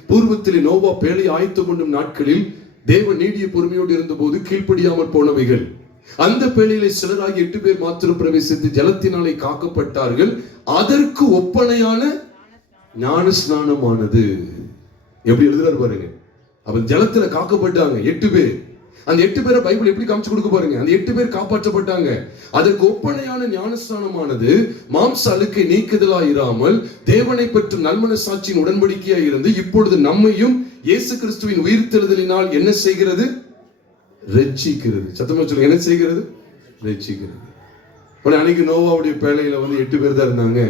பூர்வத்திலே நோவா பேழை ஆயத்தம் கொண்டும் நாட்களில் தேவன் நீடிய பொறுமையோடு இருந்த போது கீழ்ப்படியாமல் போனவைகள். அந்த பேழையிலே சிலராகி 8 பேர் மாத்திரம் பிரவேசித்து ஜலத்தினாலே காக்கப்பட்டார்கள். அதற்கு ஒப்பனையான ஞானஸ்நானமானது. எப்படி எழுதுறாரு பாருங்க. அப்ப ஜலத்துல காக்கப்பட்டாங்க 8 பேர். அந்த 8 பேரை பைபிள் எப்படி காமிச்சு கொடுக்க பாருங்க. அந்த 8 பேர் காப்பாற்றப்பட்டாங்க. அதற்கு ஒப்பனையான ஞானஸ்நானமானது மாம்ச அழுக்கை நீக்குதலாயிராமல் தேவனை பற்றும் நல்மனசாட்சியின் உடன்படிக்கையாய் இருந்து இப்பொழுது நம்மையும் இயேசு கிறிஸ்துவின் உயிர்த்தெழுதலினால் என்ன செய்கிறது? ரட்சிக்கிறது. சத்தமா சொல்லுங்க, என்ன செய்கிறது? ரட்சிக்கிறது. அன்னைக்கு நோவாவுடைய பேழையில 8 பேர் தான் இருந்தாங்க.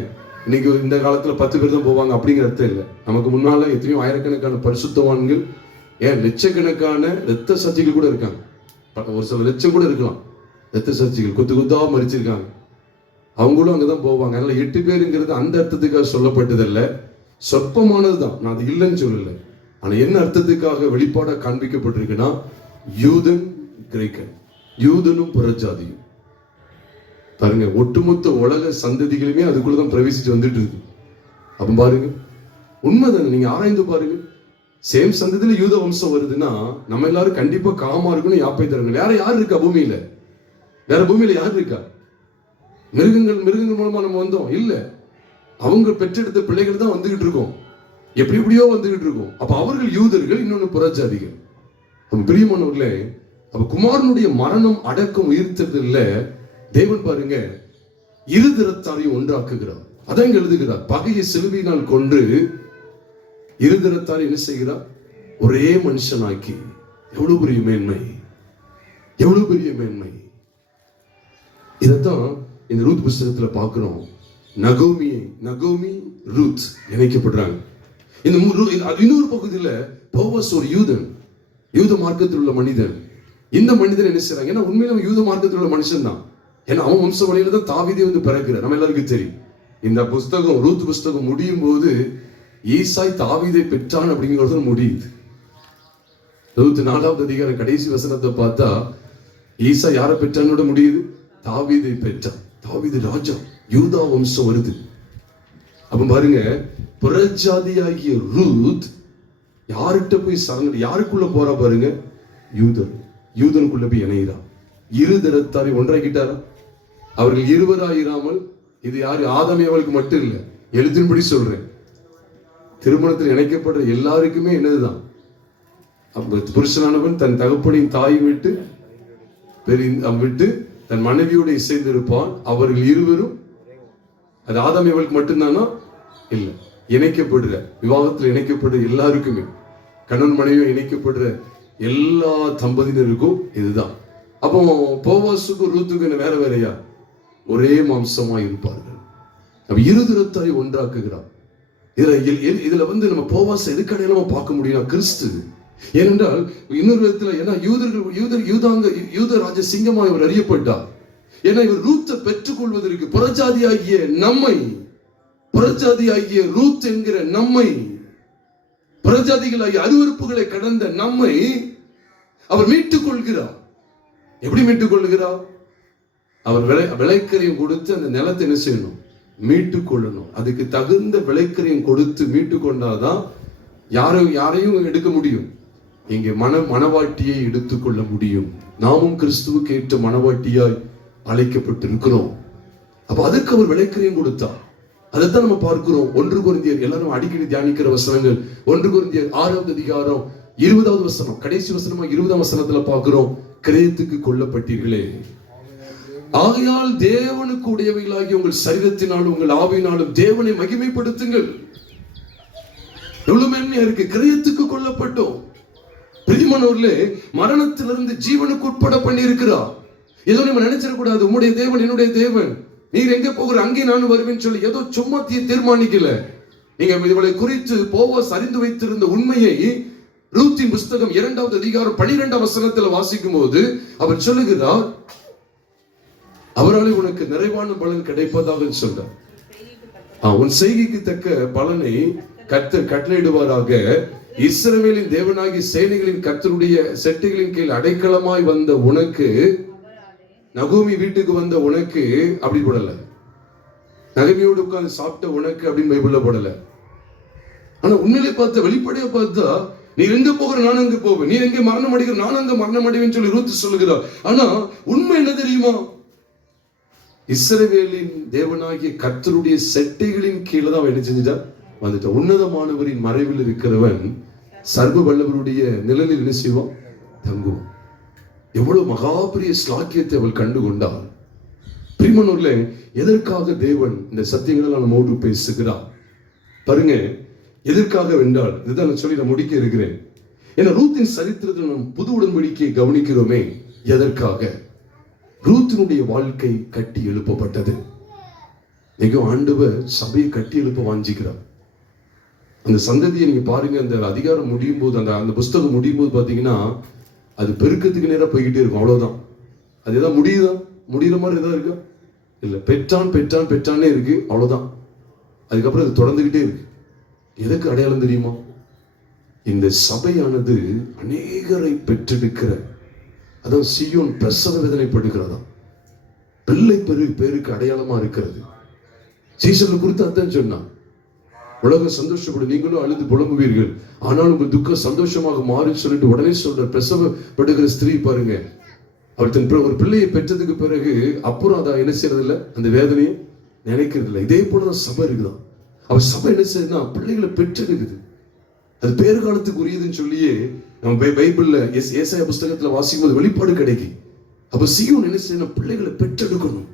இன்னைக்கு இந்த காலத்துல 10 பேர் தான் போவாங்க அப்படிங்கிற அர்த்தம் இல்லை. நமக்கு முன்னால எத்தனையோ ஆயிரக்கணக்கான பரிசுத்தவான்கள், ஏன் லட்சக்கணக்கான இரத்த சாட்சிகள் கூட இருக்காங்க. ஒரு சில லட்சம் கூட இருக்கலாம் இரத்த சாட்சிகள், கொத்து கொத்தா மறிச்சிருக்காங்க. அவங்களும் அங்கதான் போவாங்க. அதனால 8 பேருங்கிறது அந்த அர்த்தத்துக்காக சொல்லப்பட்டதல்ல, சொற்பமானதுதான். நான் அது இல்லைன்னு சொல்லல. ஆனா என்ன அர்த்தத்துக்காக வெளிப்பாடா காண்பிக்கப்பட்டிருக்குன்னா, யூதன் கிரேக்கன், யூதனும் புறஜாதியும். பாருங்க, ஒட்டுமொத்த உலக சந்ததிகளுமே அதுக்குள்ளதான் பிரவேசிச்சு வந்துட்டு இருக்கு. அப்ப பாருங்க, உண்மைதானே? நீங்க ஆராய்ந்து பாருங்க. சேம் சந்ததியில யூத வம்சம் வருதுன்னா நம்ம எல்லாரும் கண்டிப்பா காமா இருக்கணும், யாப்பை தரணும். வேற யார் இருக்கா பூமியில? வேற பூமியில யார் இருக்கா? மிருகங்கள் மூலமா நம்ம வந்தோம் இல்ல. அவங்க பெற்றெடுத்த பிள்ளைகள் தான் வந்துகிட்டு இருக்கோம், எப்படி எப்படியோ வந்துகிட்டு இருக்கோம். அப்ப அவர்கள் யூதர்கள், இன்னொன்னு புறஜாதிகள். பிரியமானவர்களே, அப்ப குமாரனுடைய மரணம், அடக்கம், உயிர்த்தெழுதல்ல தேவன் பாருங்க இருதரத்தாரையும் ஒன்றாக்குகிறார். அதான் இங்க எழுதுகிறார், பகையை சிலுவையினால் கொன்று இருதரத்தாரை என்ன செய்கிறார்? ஒரே மனுஷனாக்கி. எவ்வளவு பெரிய மேன்மை, எவ்வளவு பெரிய மேன்மை! இதத்தான் இந்த ரூத் புஸ்தகத்துல பார்க்கிறோம். நகோமி ரூத் இணைக்கப்படுறாங்க. இந்த இன்னொரு பகுதியில போவாஸ் ஒரு யூதன், யூத மார்க்கத்தில் உள்ள மனிதன். இந்த மனிதன் என்ன செய்யறாங்க? ஏன்னா உண்மையில யூத மார்க்கத்தில் உள்ள மனுஷன் தான். ஏன்னா அவன் வம்ச வழியில தான் தாவீதே பிறக்கிறார். நம்ம எல்லாருக்கும் தெரியும். இந்த புஸ்தகம், ரூத் புஸ்தகம் முடியும் போது ஈசாய் தாவீதை பெற்றான் அப்படிங்கிறது முடியுது. ரூத் 4வது அதிகாரம் கடைசி வசனத்தை பார்த்தா ஈசா யாரை பெற்றான்னு முடியுது? தாவீதை பெற்றான். தாவீது ராஜா, யூதா வம்சம் வருது. அப்ப பாருங்க, புறஜாதியாகிய ரூத் யார்கிட்ட போய் சரண், யாருக்குள்ள போறா பாருங்க? யூதனுக்குள்ள போய் இணைகிறான். இருதரத்தாரை ஒன்றாக்கிட்டாரா? அவர்கள் இருவராயிராமல், இது யாரு? ஆதாம் ஏவாளுக்கு மட்டும் இல்ல, எழுதின்படி சொல்றேன், திருமணத்தில் இணைக்கப்படுற எல்லாருக்குமே என்னதுதான்? புருஷனானவன் தன் தகப்பனின் தாய் விட்டு தன் மனைவியோடு இசைந்திருப்பான். அவர்கள் இருவரும், அது ஆதாம் ஏவாளுக்கு மட்டும்தானா? இல்ல, இணைக்கப்படுற, விவாகத்தில் இணைக்கப்படுற எல்லாருக்குமே, கணவன் மனைவியும் இணைக்கப்படுற எல்லா தம்பதியினருக்கும் இதுதான். அப்போ போவாசுக்கும் ரூத்துக்கும் வேற வேறையா? ஒரே மாம்சமா இருப்பார்கள். அப்ப இருதரத்தாரை ஒன்றாக்குகிறார். இதுல நம்ம போவாச எதுக்கடையில பார்க்க முடியும்? கிறிஸ்து. ஏனென்றால் இன்னொரு விதத்துல, ஏன்னா யூத ராஜ சிங்கமா இவர் அறியப்பட்டார். ஏன்னா இவர் ரூத்தை பெற்றுக்கொள்வதற்கு புறஜாதியாகிய நம்மை, புறஜாதியாகிய ரூத் என்கிற நம்மை, புறஜாதிகளாகிய அருவருப்புகளை கடந்த நம்மை அவர் மீட்டுக் கொள்கிறார். எப்படி மீட்டுக் கொள்கிறார்? அவர் விளைக்கரையும் கொடுத்து அந்த நிலத்தை என்ன செய்யணும்? மீட்டுக் கொள்ளணும். அதுக்கு தகுந்த விளைக்கரையும் கொடுத்து மீட்டுக் கொண்டாதான் யாரையும் எடுக்க முடியும். இங்கே மனவாட்டியை எடுத்துக்கொள்ள முடியும். நாமும் கிறிஸ்துவுக்கு ஏற்ற மனவாட்டியாய் அழைக்கப்பட்டிருக்கிறோம். அப்ப அதுக்கு அவர் விளைக்கரையும் கொடுத்தார். அதைத்தான் நம்ம பார்க்கிறோம். 1 கொரிந்தியர், எல்லாரும் அடிக்கடி தியானிக்கிற வசனங்கள். 1 கொரிந்தியர் 6வது அதிகாரம் 20வது வசனம், கடைசி வசனமா 20ஆம் வசனத்துல பார்க்கிறோம், கிரயத்துக்கு கொல்லப்பட்டீர்களே, ஆகையால் தேவனுக்கு உடையவைகளாகி உங்கள் சரீரத்தினாலும் உங்கள் ஆவியினாலும் தேவனை மகிமைப்படுத்துங்கள். எவ்வளவு மேன்மையா இருக்கு! கிரயத்துக்கு கொல்லப்பட்டோம். பிரியமானவர்களே, மரணத்திலிருந்து ஜீவனுக்கு உட்பட பண்ணி இருக்கிறார். ஏதோ நம்ம நினைச்சிடக்கூடாது, உம்முடைய தேவன் என்னுடைய தேவன், நீர் எங்க போகிற அங்கே நானும் வருவேன்னு சொல்லி ஏதோ சும்மா தீர்மானிக்கல. நீங்க இவளை குறித்து போவாஸ் அறிந்து வைத்திருந்த உண்மையை ரூத்தின் புஸ்தகம் 2வது அதிகாரம் 12ஆம் வசனத்துல வாசிக்கும் போது அவர் சொல்லுகிறார், அவரால் உனக்கு நிறைவான பலன் கிடைப்பதாக சொல்றார். உன் செய்கைக்கு தக்க பலனை கர்த்தர் கட்டளையிடுவாராக. இஸ்ரவேலின் தேவனாகிய சேனைகளின் கர்த்தருடைய செட்டைகளின் கீழ் அடைக்கலமாய் வந்த உனக்கு, நகோமி வீட்டுக்கு வந்த உனக்கு அப்படி போடல, நகமியோடு உட்கார்ந்து சாப்பிட்ட உனக்கு அப்படின்னு பைபிள்ல போடல. ஆனா உண்மையிலே பார்த்தா, வெளிப்படையா பார்த்தா, நீ எங்க போகிற நான் அங்க போவேன், நீ எங்க மரணம் அடைகிற நான் அங்க மரணம் அடைவேன்னு சொல்லி ரூத் சொல்லுகிறார். ஆனா உண்மை என்ன தெரியுமா? இஸ்ரவேலின் தேவனாகிய கர்த்தருடைய செட்டைகளின் கீழே தான் என்ன செஞ்சுட்டா வந்துட்டா. உன்னதமானவரின் மறைவில் இருக்கிறவன் சர்வ வல்லவருடைய நிழலில் என்ன செய்வான்? தங்குவான். எவ்வளவு மகாபெரிய ஸ்லாக்கியத்தை அவள் கண்டு கொண்டாள். பிரிமனூர்ல எதற்காக தேவன் இந்த சத்தியங்களெல்லாம் நம்மோடு பேசுகிறார் பாருங்க. எதற்காக வென்றால் இதுதான் நான் சொல்லி நான் முடிக்க இருக்கிறேன். ஏன்னா ரூத்தின் சரித்திரத்தில் நாம் புது உடன்படிக்கையை கவனிக்கிறோமே. எதற்காக? ரூத்தினுடைய வாழ்க்கை கட்டி எழுப்பப்பட்டது. மிகவும் ஆண்டவர் சபையை கட்டி எழுப்ப வாஞ்சிக்கிறார். அந்த சந்ததியை நீங்க பாருங்க, அந்த அதிகாரம் முடியும் போது, அந்த புஸ்தகம் முடியும் போது பாத்தீங்கன்னா அது பெருக்கத்துக்கு நேரம் போய்கிட்டே இருக்கும். அவ்வளவுதான். அது எதாவது முடியுதா? முடிகிற மாதிரி எதாவது இருக்கா? இல்ல. பெற்றான் பெற்றான் பெற்றானே இருக்கு, அவ்வளவுதான். அதுக்கப்புறம் அது தொடர்ந்துகிட்டே இருக்கு. எதுக்கு அடையாளம் தெரியுமா? இந்த சபையானது அநேகரை பெற்றெடுக்கிற, அதான் சீயோன் பிரசவ வேதனைப்படுகிறதா, பிள்ளை பேருக்கு அடையாளமா இருக்கிறது. சீசனை குறித்து அதான் சொன்னா, உலகம் சந்தோஷப்படும், நீங்களும் அழுது புலம்புவீர்கள், ஆனாலும் உங்கள் துக்கம் சந்தோஷமாக மாறி சொல்லிட்டு உடனே சொல்ற பிரசவப்படுகிற ஸ்திரீ பாருங்க. அவள் தன் ஒரு பிள்ளையை பெற்றதுக்கு பிறகு அப்புறம் அதை என்ன செய்யறது இல்லை, அந்த வேதனையை நினைக்கிறது இல்லை. இதே போலதான் சபை இருக்குதான். அவ சபை என்ன செய்யுதுன்னா பிள்ளைகளை பெற்றெடுக்குது. அது பேறு காலத்துக்கு உரியதுன்னு சொல்லியே நம்ம பைபிள்ல ஏசாயா புஸ்தகத்துல வாசிக்கும் போது வெளிப்பாடு கிடைக்கும். அப்ப சீயோன் என்ன செய்யணும்? பிள்ளைகளை பெற்றெடுக்கணும்.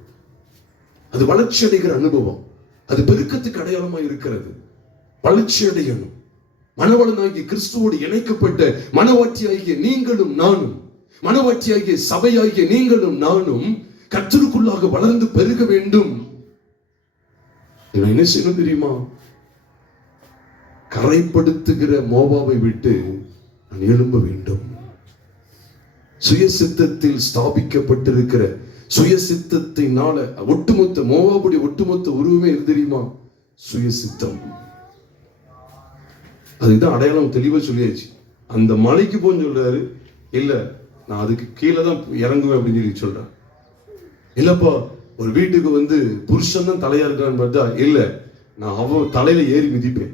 அது வளர்ச்சி அடைகிற அனுபவம். அது பெருக்கத்துக்கு அடையாளமா இருக்கிறது. வளர்ச்சி அடையணும். மணவாளனாகிய கிறிஸ்துவோடு இணைக்கப்பட்ட மணவாட்டியாகிய நீங்களும் நானும், மணவாட்டியாகிய சபையாகிய நீங்களும் நானும் கர்த்தருக்குள்ளாக வளர்ந்து பெருக வேண்டும். என்ன செய்யணும் தெரியுமா? கரைப்படுத்துகிற மோவாவை விட்டு நான் எழும்ப வேண்டும். சுயசித்தத்தில் ஸ்தாபிக்கப்பட்டிருக்கிற சுயசித்தத்தினால ஒட்டுமொத்த மோவாவுடைய ஒட்டுமொத்த உருவமே எது தெரியுமா? சுயசித்தம். அதுதான் அடையாளம் தெளிவா சொல்லியாச்சு. அந்த மலைக்கு போன்னு சொல்றாரு, இல்ல நான் அதுக்கு கீழே தான் இறங்குவேன் அப்படின்னு சொல்லி சொல்றேன். இல்லப்பா ஒரு வீட்டுக்கு வந்து புருஷன் தான் தலையா இருக்கான்னு பார்த்தா, இல்ல நான் அவன் தலையில ஏறி மிதிப்பேன்.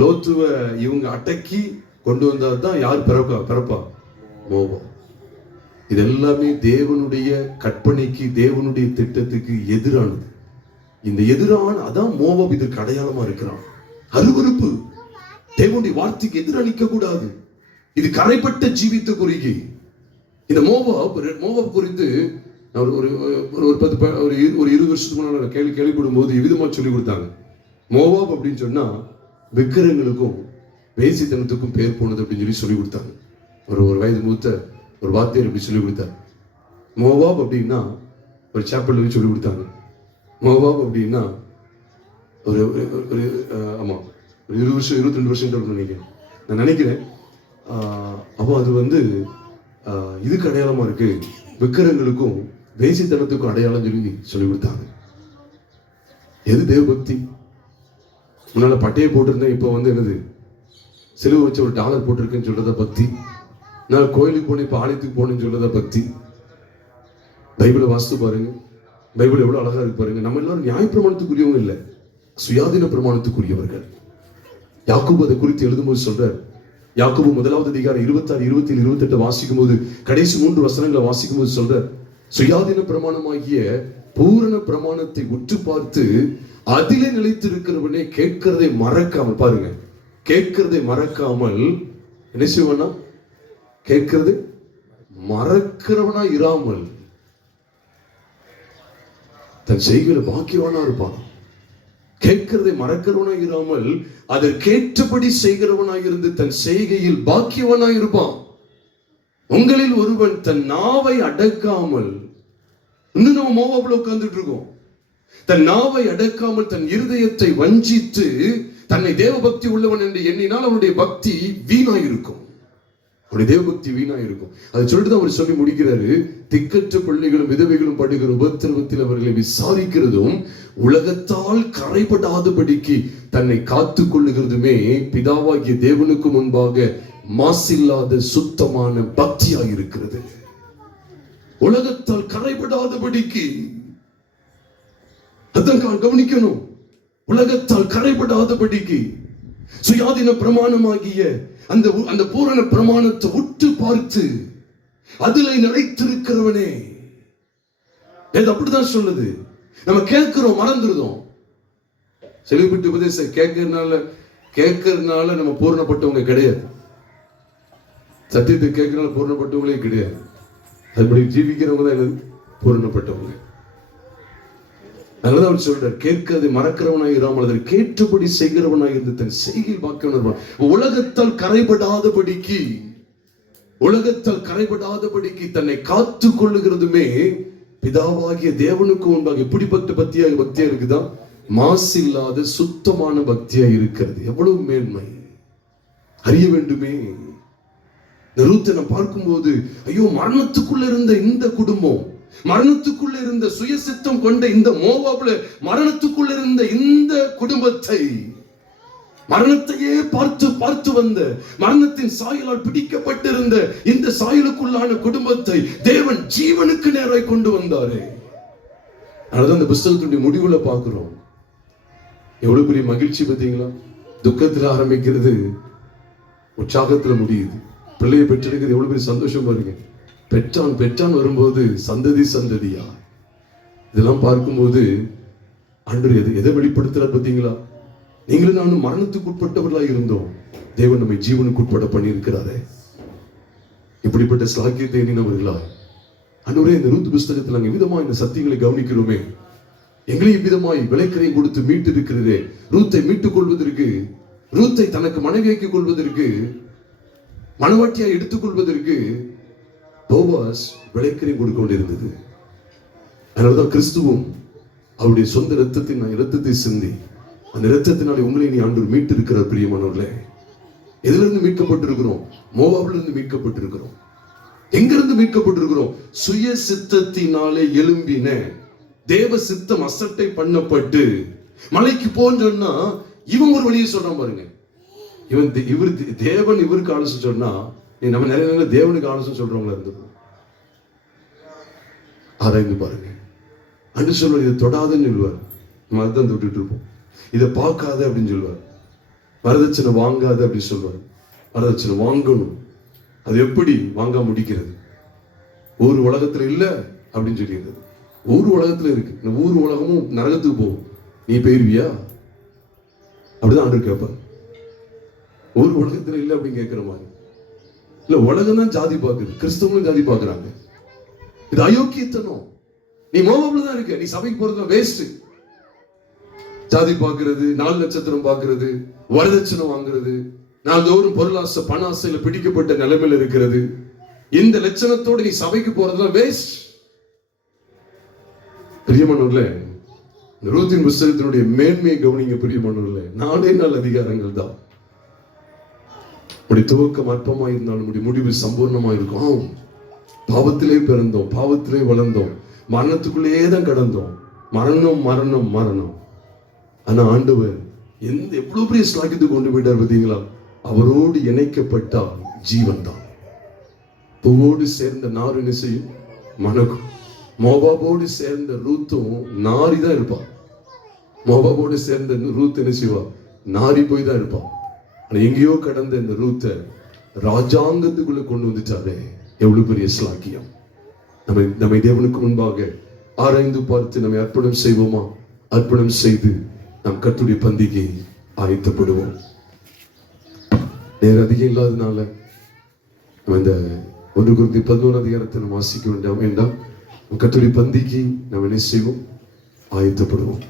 லோத்துவ இவங்க அடக்கி கொண்டு வந்தாதான் யார் பிறப்பா? மோவா. இது எல்லாமே தேவனுடைய கற்பனைக்கு, தேவனுடைய திட்டத்துக்கு எதிரானது. இந்த எதிரான அதான் மோவாப் இதற்கு அடையாளமா இருக்கிறான். அருவருப்பு, தேவனுடைய வார்த்தைக்கு எதிராக நிற்க கூடாது. இது கரைப்பட்ட ஜீவித்த குறிகி. இந்த மோவாப் குறித்து ஒரு 20 வருஷத்துக்கு முன்னாடி கேள்விப்படும் போது விதமா சொல்லி கொடுத்தாங்க. மோவாப் அப்படின்னு சொன்னா விக்கிரங்களுக்கும் வேசித்தனத்துக்கும் பேர் போனது அப்படின்னு சொல்லி கொடுத்தாங்க. ஒரு வயது மூத்த ஒரு வாத்தியார் இப்படி சொல்லி கொடுத்தார். மோவாப் அப்படின்னா ஒரு சாப்பிள் சொல்லி கொடுத்தாங்க. மோவாப் அப்படின்னா ஒரு ஆமா ஒரு 20 வருஷம் 22 வருஷம் நினைக்கிறேன், நான் நினைக்கிறேன். அப்போ அது வந்து இதுக்கு அடையாளமா இருக்கு, விக்கிரங்களுக்கும் வேசித்தனத்துக்கும் அடையாளம் சொல்லி கொடுத்தாங்க. எது தேவபக்தி? முன்னால பட்டையை போட்டிருந்தேன், இப்போ வந்து என்னது சிலுவை வச்சு ஒரு டாலர் போட்டிருக்கேன்னு சொல்றதா பக்தி? நான் கோயிலுக்கு போனேன், இப்போ ஆலயத்துக்கு போனேன்னு சொல்றதா பக்தி? பைபிளை வாசித்து பாருங்க, பைபிள் எவ்வளவு அழகா இருக்கு பாருங்க. நம்ம எல்லாரும் நியாய பிரமாணத்துக்குரியவங்க இல்லை, சுயாதீன பிரமாணத்துக்குரியவர்கள். யாக்கோபு அதை குறித்து எழுதும்போது சொல்றார். யாக்கோபு 1வது அதிகாரம் 26, 27, 28 வாசிக்கும் போது, கடைசி 3 வசனங்களை வாசிக்கும் போது சொல்றார், சுயாதீன பிரமாணமாகிய பூரண பிரமாணத்தை உற்று பார்த்து அதிலே நிலைத்திருக்கிறவனே கேட்கிறதை மறக்காமல், பாருங்க, கேட்கிறதை மறக்காமல் என்ன செய்வானா? கேட்கிறது மறக்கிறவனா இராமல் தன் செய்கிற பாக்கியவானா இருப்பான். கேட்கிறதை மறக்கிறவனா இராமல் அதற்கேற்றபடி செய்கிறவனாய் இருந்து தன் செய்கையில் பாக்கியவனாய் இருப்பான். உங்களில் ஒருவன் தன் நாவை அடக்காமல், இன்னும் நம்ம மோவாப்ல உட்கார்ந்துட்டு இருக்கோம், தன் நாவை அடக்காமல் தன் இருதயத்தை வஞ்சித்து தன்னை தேவபக்தி உள்ளவன் என்று எண்ணினால் அவனுடைய பக்தி வீணாயிருக்கும். அவனுடைய தேவபக்தி வீணாயிருக்கும். அதை சொல்லிட்டு தான் அவர் சொல்லி முடிக்கிறாரு, திக்கற்ற பிள்ளைகளும் விதவைகளும் படுகிற உபத்திரவத்தில் அவர்களை விசாரிக்கிறதும் உலகத்தால் கரைபடாதபடிக்கு தன்னை காத்துக் கொள்ளுகிறதுமே பிதாவாகிய தேவனுக்கு முன்பாக மாசில்லாத சுத்தமான பக்தியாக இருக்கிறது. உலகத்தால் கரைபடாதபடிக்கு, அதான் கவனிக்கணும், உலகத்தால் கரைபடாதபடிக்கு சுயாதீன பிரமாணமாகிய அந்த பூரண பிரமாணத்தை உற்று பார்த்து அதிலே நிலைத்திருக்கிறவனே. அப்படிதான் சொல்லுது. நம்ம கேட்கிறோம், மறந்துருதோம். செலிபிரிட்டி உபதேசம் கேட்கறதுனால நம்ம பூரணப்பட்டவங்க கிடையாது. சத்தியத்தை கேட்கறனால பூரணப்பட்டவங்களே கிடையாது. அதுபடி ஜீவிக்கிறவங்க தான் என்னது பூரணப்பட்டவங்க. அதனால அவர் சொல்றார், கேட்காது மறக்கிறவனாய் இராமல் அதை கேட்டபடி செய்கிறவனாய் இருந்து தன் செய்கையில் வாக்கியவன். உலகத்தால் கரைபடாதபடிக்கு தன்னை காத்து கொள்ளுகிறதுமே பிதாவாகிய தேவனுக்கு முன்பாக எப்படிப்பட்ட பக்தியா இருக்குதான்? மாசில்லாத சுத்தமான பக்தியா இருக்கிறது. எவ்வளவு மேன்மை அறிய வேண்டுமே. ரூத்தை நாம் பார்க்கும்போது, ஐயோ, மரணத்துக்குள்ள இருந்த இந்த குடும்பம், மரணத்துக்குள்ள இருந்த சுயசித்தம் கொண்ட இந்த மோவாபுல மரணத்துக்குள்ள இருந்த இந்த குடும்பத்தை, மரணத்தையே பார்த்து வந்த, மரணத்தின் சாயலால் பிடிக்கப்பட்டிருந்த இந்த சாயலுக்குள்ளான குடும்பத்தை தேவன் ஜீவனுக்கு நேராய் கொண்டு வந்தாரே. அதனால இந்த புஸ்தகத்துடைய முடிவுல பார்க்கிறோம். எவ்வளவு பெரிய மகிழ்ச்சி பார்த்தீங்களா? துக்கத்துல ஆரம்பிக்கிறது உற்சாகத்துல முடியுது. பிள்ளையை பெற்றெடுக்கிறது எவ்வளவு பெரிய சந்தோஷம் பாருங்க. பெற்றான் வரும்போது சந்ததியா இதெல்லாம் பார்க்கும்போது ஆண்டவர் எதை வெளிப்படுத்துறார் பார்த்தீங்களா? நீங்களும் நானும் மரணத்துக்கு உட்பட்டவர்களாக இருந்தோம், தேவன் நம்மை ஜீவனுக்கு உட்பட பண்ணியிருக்கிறாரே. இப்படிப்பட்ட சாக்கியத்தை எண்ணினவர்களா ஆண்டவரே, இந்த ரூத் புஸ்தகத்தில் நாங்கள் விதமா இந்த சத்தியங்களை கவனிக்கிறோமே. எங்களையும் விதமாய் விலைக்கரை கொடுத்து மீட்டு இருக்கிறதே. ரூத்தை மீட்டுக் கொள்வதற்கு, ரூத்தை தனக்கு மனைவியாக்கிக் கொள்வதற்கு, மனவாட்டியாய் எடுத்துக்கொள்வதற்கு போவாஸ் விலைக்கரை கொடுக்க கொண்டிருந்தது. அதனாலதான் கிறிஸ்துவும் அவருடைய சொந்த இரத்தத்தை சிந்தி அந்த இரத்தத்தினாலே உங்களை நீ ஆண்டவர் மீட்டு இருக்கிறார். பிரியமானவர்களே, எதுல இருந்து மீட்கப்பட்டிருக்கிறோம்? மோவாபில இருந்து மீட்கப்பட்டிருக்கிறோம். எங்கிருந்து மீட்கப்பட்டிருக்கிறோம்? சுய சித்தத்தினாலே எழும்பின தேவ சித்தம் அசட்டை பண்ணப்பட்டு மலைக்கு போன்னா இவன் ஒரு வழியை சொல்றான் பாருங்க. இவர் தேவன் இவருக்கு ஆலோசனை சொன்னா, நம்ம நிறைய தேவனுக்கு ஆலோசனை சொல்றவங்களா இருந்திருக்கோம். ஆராய்ந்து பாருங்க. அன்று சொல்வார், இதை தொடாதுன்னு சொல்லுவார், நம்ம அதான் தொட்டுட்டு இருப்போம். இதை பார்க்காத அப்படின்னு சொல்லுவார். வரதட்சணை வாங்காத அப்படின்னு சொல்லுவார். வரதட்சணை வாங்கணும். அது எப்படி வாங்க முடிக்கிறது? ஒரு உலகத்துல இல்ல அப்படின்னு சொல்லிடுறது. ஒரு உலகத்துல இருக்கு. இந்த ஊர் உலகமும் நரகத்துக்கு போகும், நீ போயிருவியா? அப்படிதான் ஆண்டு கேட்பார். ஒரு உலகத்துல இல்ல அப்படின்னு கேட்கிற மாதிரி இல்ல. உலகம் தான் ஜாதி பார்க்குது, கிறிஸ்தவங்களும் ஜாதி பார்க்கறாங்க. இது அயோக்கியத்தனம். நீ மோவாபில தான் இருக்க, நீ சபைக்கு போறது வேஸ்ட். ஜாதி பார்க்கிறது, 4 நட்சத்திரம் பார்க்கிறது, வரதட்சணை வாங்குறது, நாள்தோறும் பொருளாசை பணாசையில பிடிக்கப்பட்ட நிலைமையில இருக்கிறது. இந்த லட்சணத்தோடு நீ சபைக்கு போறதுலாம் வேஸ்ட். பிரியமானவர்களே, ரூத்தின் புஸ்தகத்தினுடைய மேன்மையை கவனிங்க. பிரியமானவர்களே, 4 அதிகாரங்கள் தான். உடைய துவக்கம் அற்பமாக இருந்தாலும் உடைய முடிவு சம்பூர்ணமா இருக்கும். பாவத்திலே பிறந்தோம், பாவத்திலே வளர்ந்தோம், மரணத்துக்குள்ளேயே தான் கடந்தோம். மரணம். ஆனா ஆண்டவர் எவ்வளவு பெரிய ஸ்லாக்கியத்துக்கு கொண்டு போயிட்டார் பார்த்தீங்களா? அவரோடு இணைக்கப்பட்டால் ஜீவன் தான். பூவோடு சேர்ந்த நாறு என்ன செய்யும்? மணக்கும். மோவாபோடு சேர்ந்த ரூத்தும் நாரிதான் இருப்பா. மோவாபோடு சேர்ந்த ரூத் என்ன செய்வா? நாரி போய் தான் இருப்பா. ஆனா எங்கேயோ கடந்த இந்த ரூத்தை ராஜாங்கத்துக்குள்ள கொண்டு வந்துட்டாரே, எவ்வளவு பெரிய ஸ்லாக்கியம். நம்மை தேவனுக்கு முன்பாக ஆராய்ந்து பார்த்து நம்மை அர்ப்பணம் செய்வோமா? அர்ப்பணம் செய்து நாம் கர்த்தருடைய பந்திக்கு ஆயத்தப்படுவோம். நேரம் அதிகம் இல்லாதனால நம்ம இந்த 1 Corinthians 11 அதிகாரத்தை நம்ம வாசிக்க வேண்டாம். கர்த்தருடைய பந்திக்கு நாம் என்ன செய்வோம்? ஆயத்தப்படுவோம்.